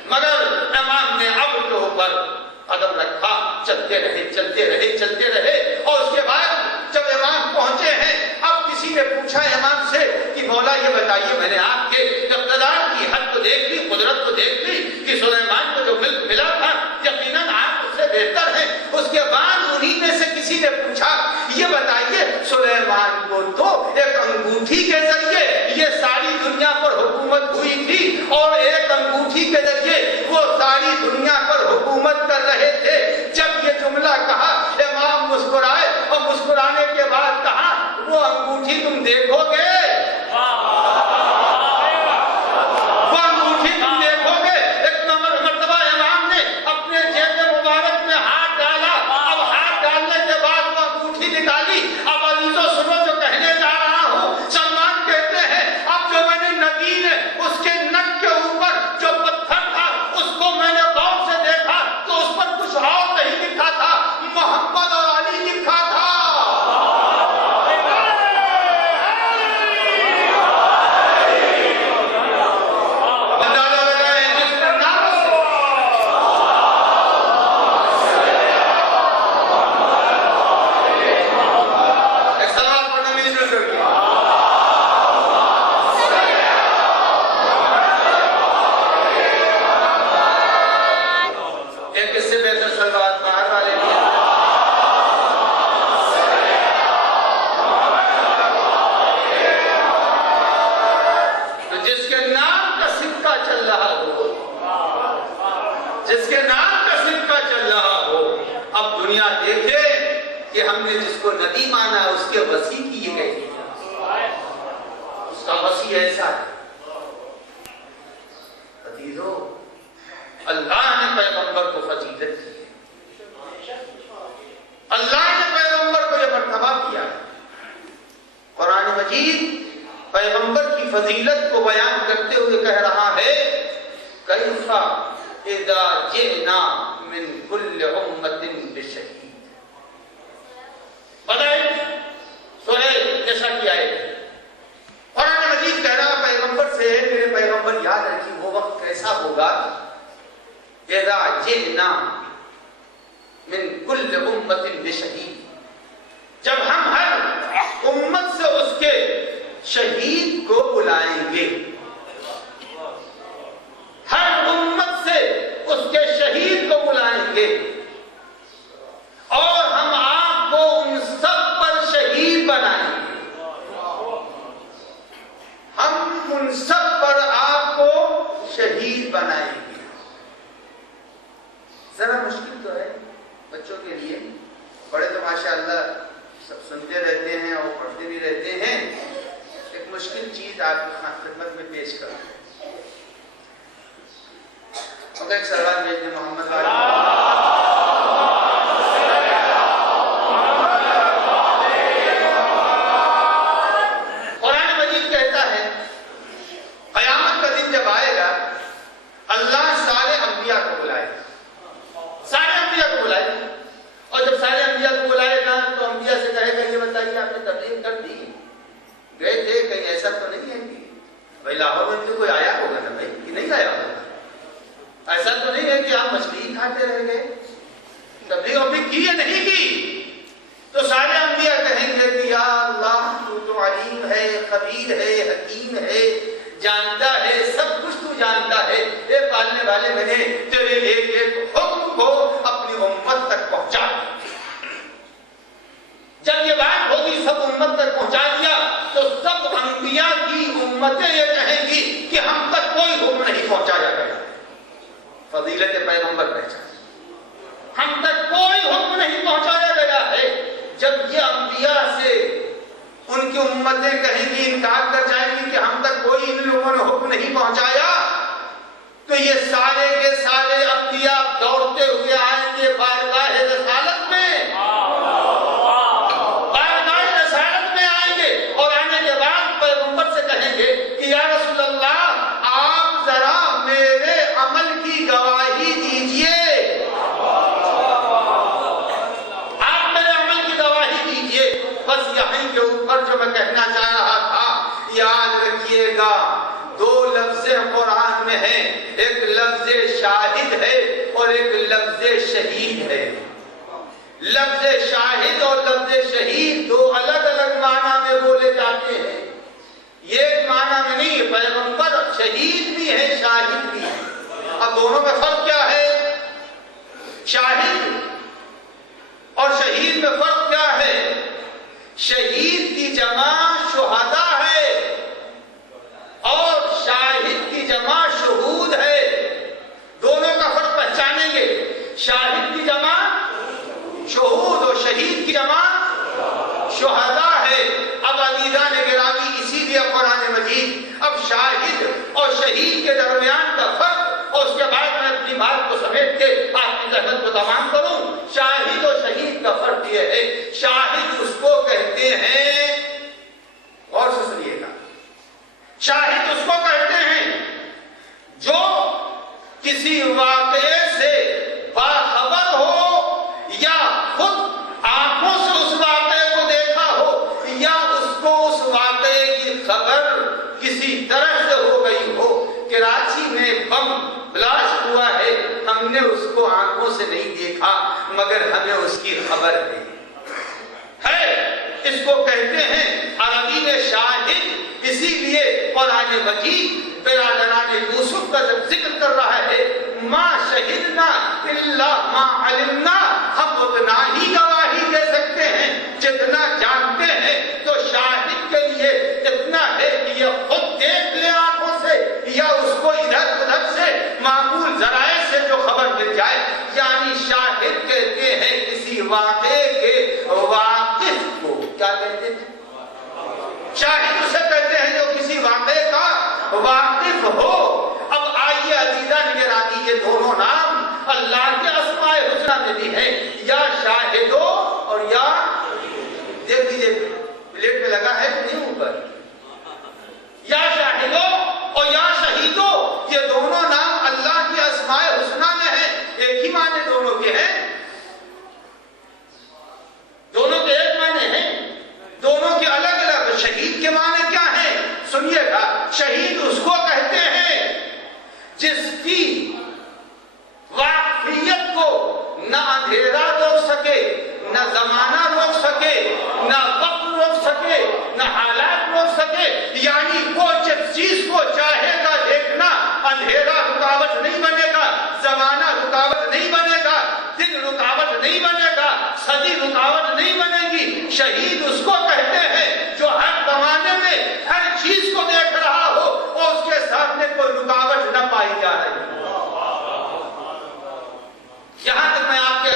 مگر امام نے ابر کے اوپر قدم رکھا، چلتے رہے چلتے رہے چلتے رہے اور اس کے بعد جب امام پہنچے ہیں، اب کسی نے پوچھا امام سے کہ مولا یہ بتائیے میں نے آپ کے اقتدار کی حد کو دیکھ لی، قدرت کو دیکھ لی کہ سلیمان کو جو ملک ملا تھا یقیناً آپ اس سے بہتر ہیں۔ اس کے بعد انہی میں سے کسی نے پوچھا یہ بتائیے سلیمان کو تو ایک انگوٹھی کے ذریعے یہ ساری دنیا پر حکومت ہوئی تھی اور ایک انگوٹھی کے ذریعے وہ ساری دنیا پر حکومت کر رہے تھے۔ جب یہ جملہ کہا امام مسکرائے اور مسکرانے کے بعد کہا وہ انگوٹھی تم دیکھو گے، وہ انگوٹھی تم دیکھو گے۔ ایک مرتبہ امام نے اپنے جیب مبارک میں ہاتھ ڈالا، اب ہاتھ ڈالنے کے بعد وہ انگوٹھی نکالی۔ اب عزیزو سنو جو کہنے جا رہا ہوں، سلمان کہتے ہیں اب جو میں نے نگین اس کے نک کے اوپر جو پتھر تھا اس کو میں نے غور سے دیکھا تو اس پر کچھ اور نہیں لکھا تھا، محمد اور علی لکھا تھا۔ جس کے نام کا صدقہ چل رہا ہو، اب دنیا دیکھے کہ ہم نے جس کو نبی مانا اس کے وسیع کی یہ کہتی ہے، اس کا وسیع ایسا ہے۔ عزیزو اللہ نے پیغمبر کو فضیلت دی ہے، اللہ نے پیغمبر کو یہ مرتبہ دیا ہے۔ قرآن مجید پیغمبر کی فضیلت کو بیان کرتے ہوئے کہہ رہا ہے کیفا اذا جئنا من کل امت بشہید۔ بتائیں سورہ جیسا کی آئے قرآن مجید کہہ رہا پیغمبر سے، میرے پیغمبر یاد رکھیں وہ وقت کیسا ہوگا اذا جئنا من کل امت بشہید، جب ہم ہر امت سے اس کے شہید کو بلائیں گے، ہر امت سے اس کے شہید کو بلائیں گے اور ہم آپ کو ان سب پر شہید بنائیں گے، ہم ان سب پر آپ کو شہید بنائیں گے۔ ذرا مشکل تو ہے بچوں کے لیے، بڑے تو ماشاءاللہ سب سنتے رہتے ہیں اور پڑھتے بھی رہتے ہیں، ایک مشکل چیز آپ کی خدمت میں پیش کروں۔ ایک سلوات بھیج دیں محمد والی۔ قرآن مجید کہتا ہے قیامت کا دن جب آئے گا اللہ سارے انبیاء کو بلائے گا، سارے انبیاء کو بلائے گا، اور جب سارے انبیاء کو بلائے گا تو انبیاء سے کہے گا یہ بتائیے آپ نے تبلیغ کر دی، گئے تھے کہیں ایسا تو نہیں ہے کہ بھائی لاہور میں تو کوئی آیا ہوگا نا بھائی، کہ نہیں آیا ہوگا؟ ایسا تو نہیں ہے کہ آپ مچھلی کھاتے رہ گئے، تبلیغ اپنی کی یا نہیں کی؟ تو سارے انبیاء کہیں گے کہ یا اللہ تو تو علیم ہے، خبیر ہے، حکیم ہے، جانتا ہے، سب کچھ تو جانتا ہے، اے پالنے والے میں نے تیرے ایک ایک حکم کو اپنی امت تک پہنچا۔ جب یہ بات ہوگی سب امت تک پہنچا دیا تو سب انبیاء کی امتیں یہ کہیں گی کہ ہم تک کوئی حکم نہیں پہنچایا گیا۔ فضیلت پیغمبر پہچان، ہم تک کوئی حکم نہیں پہنچایا گیا ہے۔ جب یہ انبیاء سے ان کی امتیں کہیں گی، انکار کر جائیں گی کہ ہم تک کوئی ان لوگوں نے حکم نہیں پہنچایا، تو یہ سارے کے سارے انبیاء دوڑتے ہوئے آئیں گے بارگاہ رسالت میں، کہیں گے کہ یا رسول اللہ آپ ذرا میرے عمل کی گواہی دیجئے، آپ میرے عمل کی گواہی دیجئے۔ بس یہیں کے اوپر جو میں کہنا چاہ رہا تھا، یاد رکھیے گا دو لفظ قرآن میں ہیں، ایک لفظ شاہد ہے اور ایک لفظ شہید ہے۔ لفظ شاہد اور لفظ شہید دو الگ الگ معنی میں بولے جاتے ہیں، یہ ایک معنی میں نہیں۔ پیغمبر شہید بھی ہے، شاہد بھی ہے۔ اب دونوں میں فرق کیا ہے؟ شاہد اور شہید میں فرق کیا ہے؟ شہید کی جمع شہداء ہے اور شاہد کی جمع شہود ہے۔ دونوں کا فرق پہچانیں گے، شاہد کی جمع شہود اور شہید کی جمع شہداء ہے۔ اب عزیزان گرامی، اسی لیے قرآن مجید اب شاہد اور شہید کے درمیان کا فرق، اور اس کے بعد میں اپنی بات کو سمیٹ کے آپ کی زحمت کو تمام کروں۔ شاہد اور شہید کا فرق یہ ہے، شاہد اس کو کہتے ہیں، اور سنیے گا، شاہد اس کو کہتے ہیں جو کسی واقعے سے باخبر ہو یا خود آنکھوں سے اس واقعے کو دیکھا ہو یا اس کو اس واقعے کی خبر کسی طرح سے ہو گئی ہو۔ کراچی میں بم بلاسٹ ہوا ہے، ہم نے اس کو آنکھوں سے نہیں دیکھا مگر ہمیں اس کی خبر ہے، اس کو کہتے ہیں عربی میں شاہد۔ اسی لیے قرآن مجید برادران یوسف کا جب ذکر کر رہا ہے، ما شہدنا الا ما علمنا، ہم اتنا ہی گواہی دے سکتے ہیں جتنا جانتے ہیں۔ تو شاہد کے لیے اتنا ہے کہ یہ خود دیکھ لے آنکھوں سے یا اس کو ادھر ادھر سے معقول ذرائع سے جو خبر مل جائے، یعنی شاہد کہتے ہیں کسی واقعے کے واقف کو۔ کیا کہتے ہیں؟ شاہد اسے کہتے ہیں جو کسی واقعے کا واقف ہو۔ اب آئیے عزیزان گرامی، یہ دونوں نام اللہ کے اسماء الحسنی میں بھی ہیں، یا شاہدو اور یا، دیکھ لیجیے پلیٹ میں لگا ہے نہیں اوپر، یا شاہدو اور یا شہیدو، یہ دونوں نام اللہ کے اسماء الحسنی میں ہیں، ایک ہی معنی دونوں کے ہیں، دونوں کے ایک معنی ہیں، دونوں کے الگ الگ۔ شہید کے معنی کیا ہیں؟ سنیے گا، شہید اس کو کہتے ہیں جس کی واقفیت کو نہ اندھیرا روک سکے، نہ زمانہ روک سکے، نہ وقت روک سکے، نہ حالات روک سکے، یعنی وہ جس چیز کو چاہے گا دیکھنا، اندھیرا رکاوٹ نہیں بنے گا، زمانہ رکاوٹ نہیں بنے گا، دن رکاوٹ نہیں بنے گا، صدی رکاوٹ نہیں بنے گی۔ شہید اس کو کہتے ہیں جو ہر زمانے میں ہر چیز کو دیکھ رہا ہو اور اس کے سامنے کوئی رکاوٹ نہ پائی جا رہی۔ یہاں تک میں آپ کے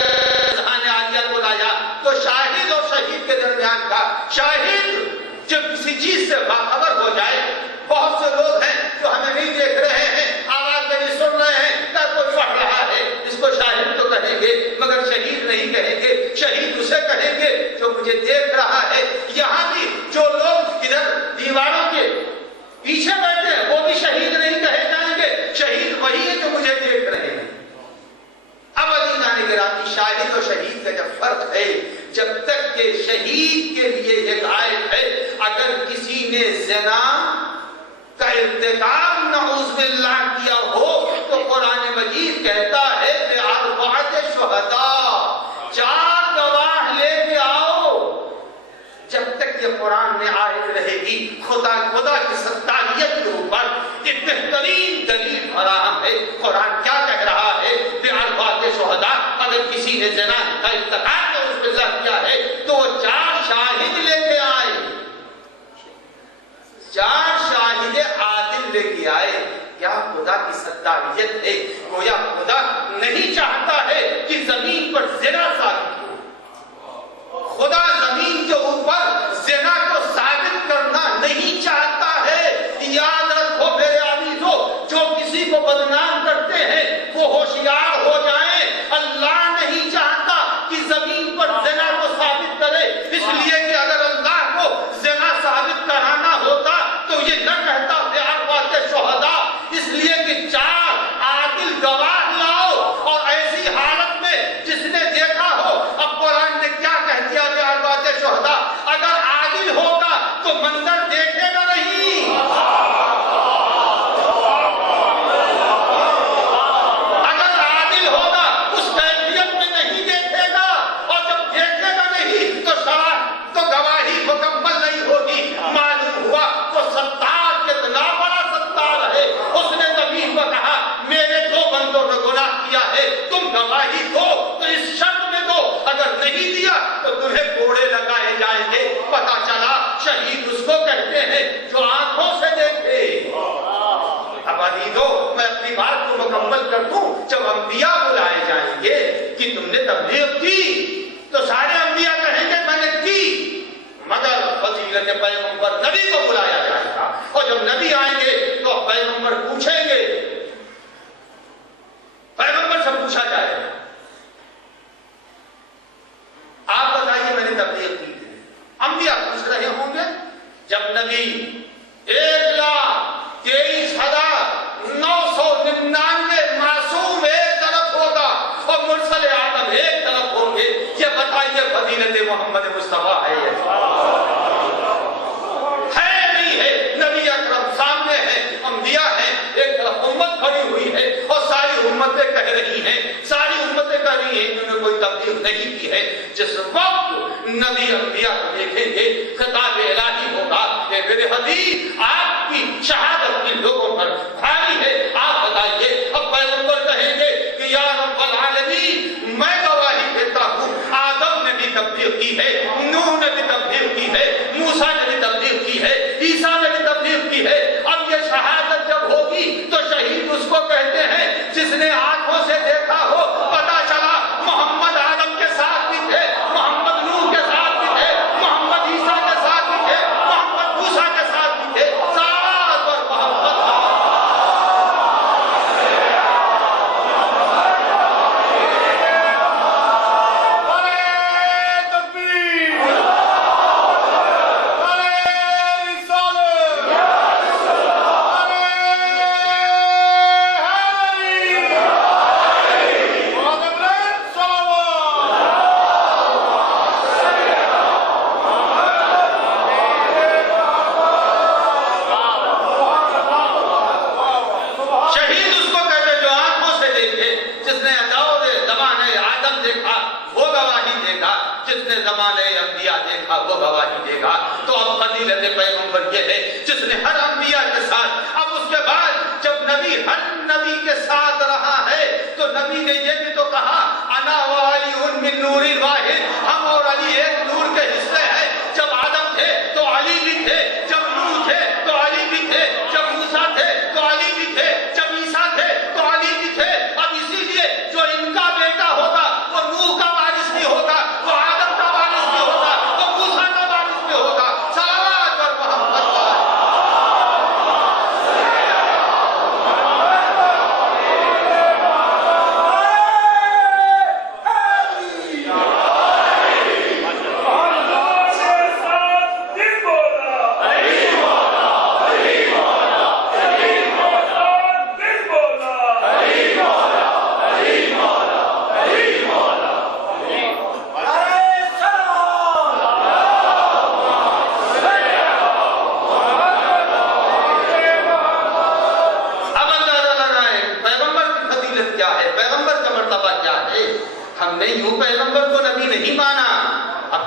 ذہان عالیہ کو لایا تو شاہد اور شہید کے درمیان کا، شاہد جب کسی چیز سے باخبر ہو جائے۔ بہت سے لوگ ہیں جو ہمیں نہیں دیکھ رہے ہیں، آواز میں نہیں سن رہے ہیں، نہ کوئی پڑھ رہا ہے، اس کو شاہد تو کہیں گے مگر شہید نہیں کہیں گے۔ شہید اسے کہیں گے جو مجھے دیکھ رہا ہے۔ یہاں بھی جو لوگ ادھر دیواروں کے پیچھے بیٹھے ہیں وہ بھی شہید نہیں کہے جائیں گے، شہید وہی ہے جو مجھے دیکھ رہے ہیں۔ اب عزیزان گرامی، شاہد اور شہید کا جب فرق ہے، جب تک کہ شہید کے لیے ایک آیت ہے، اگر کسی نے زنا کا ارتکاب نعوذ باللہ کیا ہو تو قرآن مجید کہتا ہے بِأَرْبَعَةِ شُهَدَاء، 4 گواہ لے کے آؤ۔ جب تک یہ قرآن میں آیت رہے گی خدا کی ستاریت کے اوپر ایک بہترین دلیل فراہم ہے۔ قرآن کیا کہہ رہا ہے؟ بِأَرْبَعَةِ شُهَدَاء، اگر کسی نے زنا کا ارتکاب نعوذ باللہ کیا ہے تو وہ 4 شاہد لے کے آئے، 4 شاہد عادل لے کے آئے۔ کیا خدا کی ستاریت ہے؟ گویا خدا نہیں چاہتا ہے کہ زمین پر زنا ثابت ہو، خدا زمین کے اوپر زنا کو ثابت کرنا نہیں چاہتا ہے۔ یاد رکھو میرے عزیزو، جو کسی کو بدنام کرتے ہیں وہ ہوشیار ہو جائیں۔ اللہ نہیں چاہتا کہ زمین پر زنا کو ثابت کرے، اس لیے کہ اگر اللہ کو زنا ثابت کرانا ہوتا تو یہ نہ کہتا بِأَرْبَعَةِ شُهَدَاء، اس لیے کہ 4 عادل گواہ لاؤ۔ اور ایسی حالت میں جس نے دیکھا ہو، اب قرآن نے کیا کہہ دیا بِأَرْبَعَةِ شُهَدَاء، اگر عادل ہوگا تو منظر دیکھے گا نہیں، اگر عادل ہوگا اس کیفیت میں نہیں دیکھے گا، اور جب دیکھے گا نہیں تو شرح تو گواہی مکمل نہیں ہوگی۔ معلوم ہوا وہ ستار کتنا بڑا ستار ہے۔ اس نے نبی کو کہا میرے 2 بندوں نے گناہ کیا ہے، تم گواہی دو، تو اس شرط میں دو، اگر نہیں دیا تو تمہیں کوڑے لگائے جائیں گے۔ پتا چلا شہید اس کو کہتے ہیں جو آنکھوں سے دیکھے۔ اب عزیزو میں اپنی بات کو مکمل کر دوں، جب انبیاء بلائے جائیں گے کہ تم نے تبلیغ کی تو سارے انبیاء کہیں گے میں نے کی، مگر فضیلت پیغمبر نبی کو بلایا جائے گا، اور جب نبی آئیں گے تو پیغمبر پوچھیں گے، پیغمبر سے پوچھا جائے گا آپ بتائیے میں نے تبلیغ کی تھی، انبیاء پوچھ رہے ہوں گے۔ جب نبی 1,23,999 معصوم ایک طرف ہوگا اور مرسل آدم ایک طرف ہوں گے، یہ بتائیے فضیلت محمد مصطفیٰ ہے نہیں ہے؟ نبی اکرم سامنے ہیں، انبیاء ہیں، ایک طرف امت کھڑی ہوئی ہے اور ساری امتیں کہہ رہی ہیں، ساری امتیں کہہ رہی ہیں انہوں نے کوئی تبلیغ نہیں کی ہے۔ جس وقت نبی انبیاء کو دیکھیں گے خطاب الہی ہوگا کہ میرے حبیب آپ کی شہادت بھی لوگوں پر بھاری ہے، آپ بتائیے۔ اب پیغمبر کہیں گے کہ یا رب العالمین میں گواہی دیتا ہوں آدم نے بھی تبلیغ کی ہے، نوح نے بھی تبلیغ کی ہے، موسیٰ نے بھی تبلیغ کی ہے، عیسیٰ نے بھی تبلیغ کی ہے۔ اب یہ شہادت جب ہوگی تو شہید اس کو کہتے ہیں جس نے آنکھوں سے دیکھا ہو۔ پتا چلا محمد آدم کے ساتھ بھی تھے، محمد نوح کے ساتھ بھی تھے، محمد عیسیٰ کے ساتھ بھی تھے، محمد موسیٰ کے ساتھ بھی تھے، ساتھ اور محمد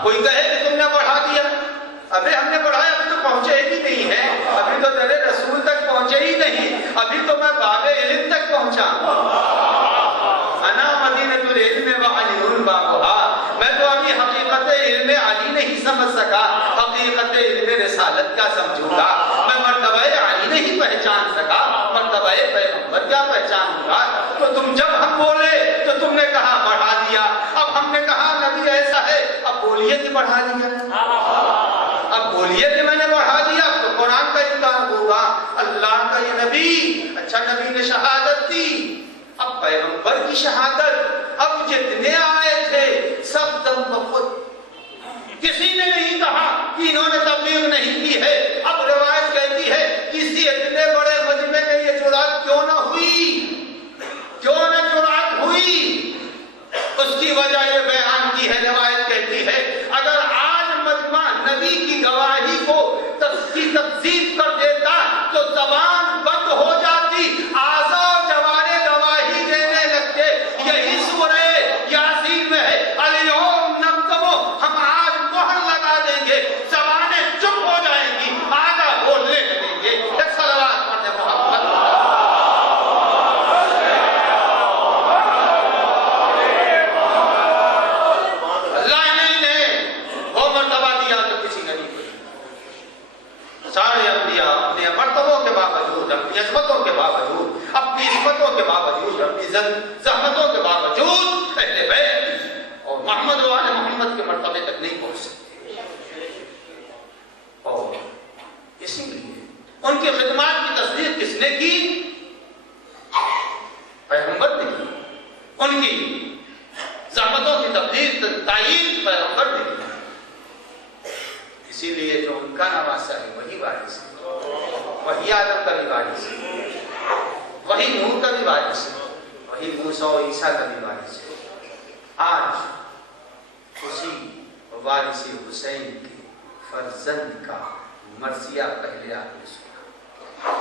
کوئی کہے کہ تم نے بڑھا دیا، ابھی ہم نے بڑھایا، ابھی تو پہنچے ہی نہیں ہے، ابھی تو تیرے رسول تک پہنچے ہی نہیں، ابھی تو میں باب علم تک پہنچا، انا مدینۃ العلم وعلی بابها، میں تو ابھی حقیقت علم علی نہیں سمجھ سکا، حقیقت علم رسالت کا سمجھوں گا، میں مرتبہ علی نہیں پہچان سکا، مرتبہ پیغمبر کیا پہچانوں گا۔ تو تم جب ہم بولے تو تم نے کہا بڑھا دیا، اب ہم نے کہا نبی ایسا ہے، اب بولیے کہ بڑھا دیا، اب بولیے کہ میں نے بڑھا دیا، تو قرآن کا انکار ہوگا، اللہ کا یہ نبی، اچھا نبی نے شہادت دی، اب پیغمبر کی شہادت، اب جتنے آئے تھے سب دم بخود، کسی نے نہیں کہا کہ انہوں نے تبلیغ نہیں کی ہے۔ اب روایت کہتی ہے کسی اتنے بڑے مجمع میں یہ جرات کیوں نہ ہوئی، کیوں نہ جرات ہوئی، اس کی وجہ یہ بیان کی ہے، روایت کہتی ہے اگر آج مجمع نبی کی گواہی کو تکذیب کر دیتا تو زبان بند ہو جاتی، اعضاء و جوارے گواہی دینے لگتے، یہی سورہ یاسین میں ہے، الیوم نختم، ہم آج مہر لگا دیں گے، زبانیں چپ ہو جائیں گی، آگا بولنے لگیں گے۔ ایک صلوات پڑھنے محمد، اللہ نے وہ مرتبہ دیا تو کسی نے نہیں دیا۔ سارے انبیاء اپنے مرتبوں کے باوجود، اپنی عظمتوں کے باوجود، اپنی عظمتوں کے باوجود، اپنی زحمتوں کے باوجود اہل بیت اور محمد و آل محمد کے مرتبے تک نہیں پہنچ سکتے، اور اسی لیے ان کی خدمات کی تصدیق کس نے کی؟ پیغمبر نے کی، ان کی زحمتوں کی تبلیغ تعیین پیغمبر نے کی، اسی لیے جو ان کا نواسا ہے وہی وارث ہے، وہی آدم کا بھی وارث ہے، وہی نوح کا بھی وارث ہے، وہی موسیٰ و عیسیٰ کا بھی وارث ہے۔ آج اسی وارث حسین کے فرزند کا مرثیہ پہلے آپ نے سنا،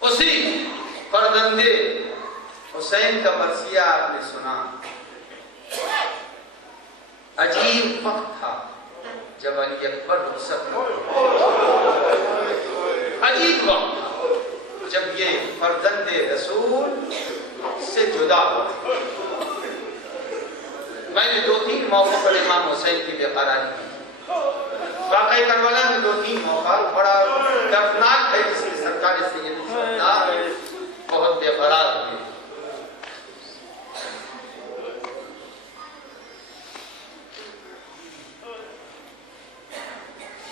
اسی فرزند حسین کا مرثیہ آپ نے سنا۔ عجیب وقت تھا جب علی اکبر رخصت ہوئے، عجیب وقت تھا جب یہ فرزند رسول سے جدا ہوا۔ میں نے 2-3 موقع پر امام حسین کی بے قراری کی، واقعی کربلا میں 2-3 موقع بڑا دردناک ہے، جس کی سرکار سید الشہداء بہت بے قرار ہوئے۔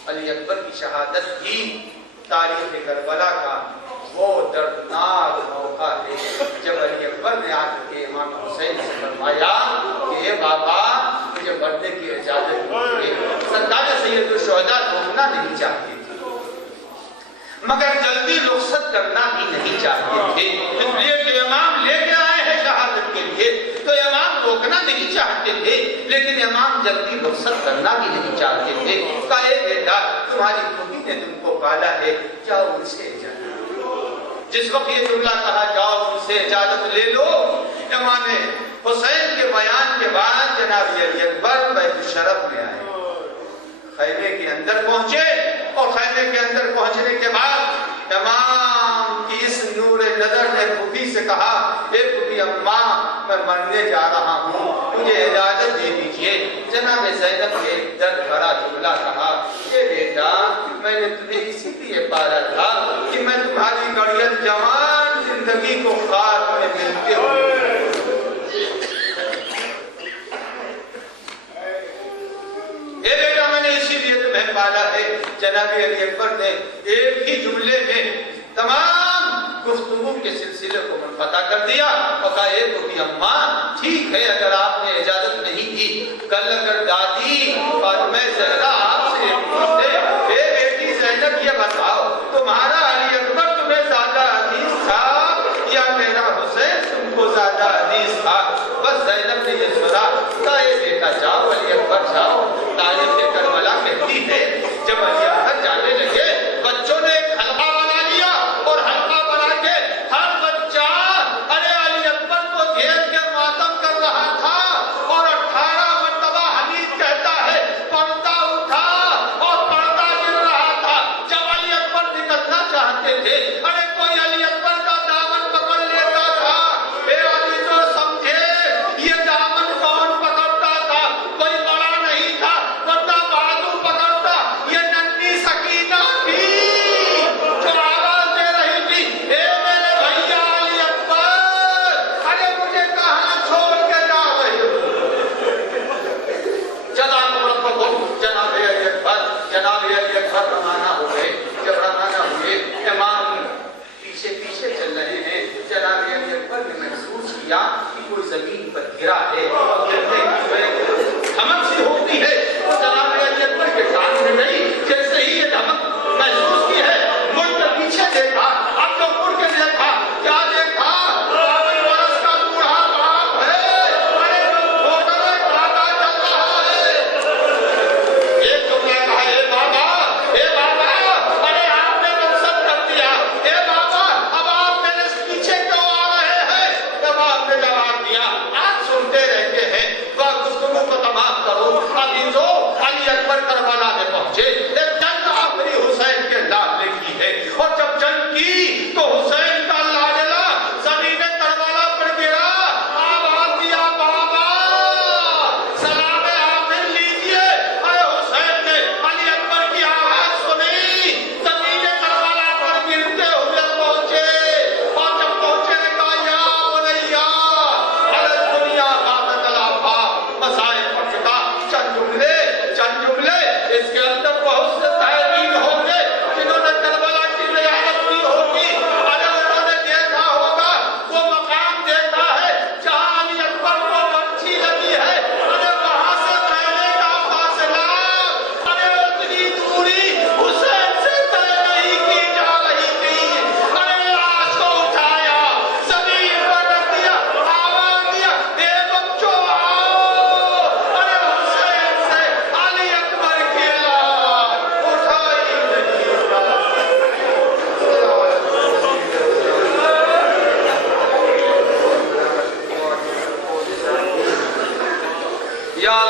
علی اکبر کی شہادت ہی تاریخ کربلا کا وہ دردناک موقع ہے جب علی اکبر نے آ کے امام حسین سے فرمایا کہ اے بابا مجھے مرنے کی اجازت دیجیے۔ سرکار سید الشہداء روکنا نہیں چاہتے تھے مگر جلدی رخصت کرنا بھی نہیں چاہتے تھے، اس لیے کہ امام لے کے آئے ہیں شہادت کے لیے، تو امام روکنا نہیں چاہتے تھے لیکن امام جلدی رخصت کرنا بھی نہیں چاہتے تھے۔ کہا اے بیٹا تمہاری پھوپھی نے تم کو پالا ہے، جاؤ ان سے اجازت لو۔ جس وقت یہ جملہ کہا جاؤ ان سے اجازت لے لو، امام حسین کے بیان کے بعد جناب علی اکبر بیت الشرف میں آئے، خیمے کے اندر پہنچے، اور خیمے کے اندر پہنچنے کے بعد امام کی اس نور نظر نے پھوپھی سے کہا اے پھوپھی اماں میں مرنے جا رہا ہوں، مجھے اجازت دے دیجئے۔ جناب زینب نے درد بھرا جملہ کہا اے بیٹا میں نے تمہیں اسی لیے پالا تھا کہ میں تمہاری گڑیت جوان زندگی کو خاک میں ملتے ہوئے، اے بیٹا میں نے اسی لیے تمہیں پالا ہے۔ جناب علی اکبر نے ایک ہی جملے میں تمام گفتگو کے سلسلے کو منقطع کر دیا اور کہا اے پھوپھی اماں ٹھیک ہے اگر آپ نے اجازت نہیں دی، کل اگر دادی فاطمہ زہرا آپ سے پوچھتے اے بیٹی زینب یہ بتاؤ تمہارا علی اکبر تمہیں زیادہ عزیز تھا یا میرا حسین تم کو زیادہ عزیز تھا، بس زینب نے یہ سنا، کہا اے بیٹا جاؤ علی اکبر جاؤ۔ تاریخ کربلا کہتی ہے جب علی اکبر جانے لگے بچوں نے ایک حلقہ بنا لیا اور حلقہ بنا کے ہر بچہ ارے علی اکبر کو گھیر کے ماتم کر رہا تھا، اور 18 مرتبہ حدیث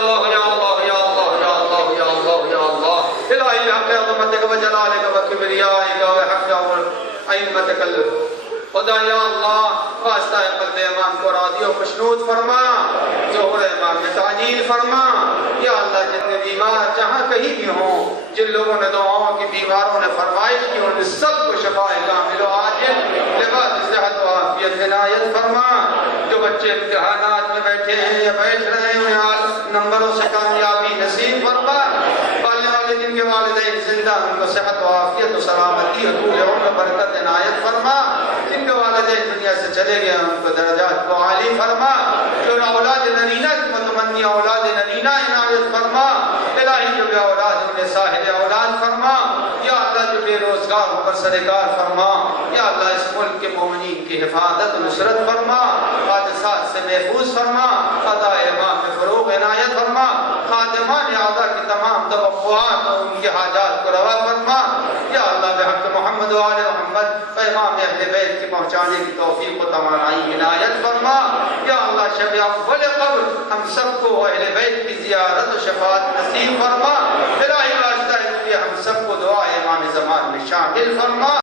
اللہ یا اللہ یا اللہ یا اللہ یا اللہ یا اللہ الہی بحق عظمتک و جلالک و کبریائک و حق عظمتک خدا یا اللہ واسطہ قلب امام کو راضی و خوشنود فرما، ظہور امام میں تعجیل فرما یا اللہ، جتنے بیمار جہاں کہیں بھی ہوں، جن لوگوں نے دعاؤں کی بیماروں نے فرمائش کی ان سب کو شفاء کامل و عاجل لباس صحت و عافیت عنایت فرما، جو بچے امتحانات میں بیٹھے ہیں یا بیٹھ رہے ہیں انہیں نمبروں سے کامیابی نصیب فرما، پالنے والے جن کے والدین زندہ ان کو صحت و عافیت و سلامتی و طول عمر برکت عنایت فرما، جن کے والدین دنیا سے چلے گئے ان کو درجات کو عالی فرما، جو اولاد نرینہ کی متمنی اولاد نرینہ عنایت فرما، الہی جو بے اولاد انہیں صاحب اولاد فرما، یا اللہ جو بے روزگار ہو کر سرکار فرما، یا اللہ اس ملک کے مومنین کی حفاظت نصرت فرما، حادثات سے محفوظ فرما، قضاء امام میں فروغ عنایت فرما، خادمان اعضاء کی تمام توقعات اور ان کی حاجات کو روا فرما، یا اللہ بحق محمد و آل محمد پیغام اہل بیت کی پہنچانے کی توفیق و توانائی عنایت فرما، یا اللہ شب اول قبر ہم سب کو اہل بیت کی زیارت و شفاعت نصیب فرما، الہی واسطہ اس لیے ہم سب کو دعا امام زمان میں شامل فرما۔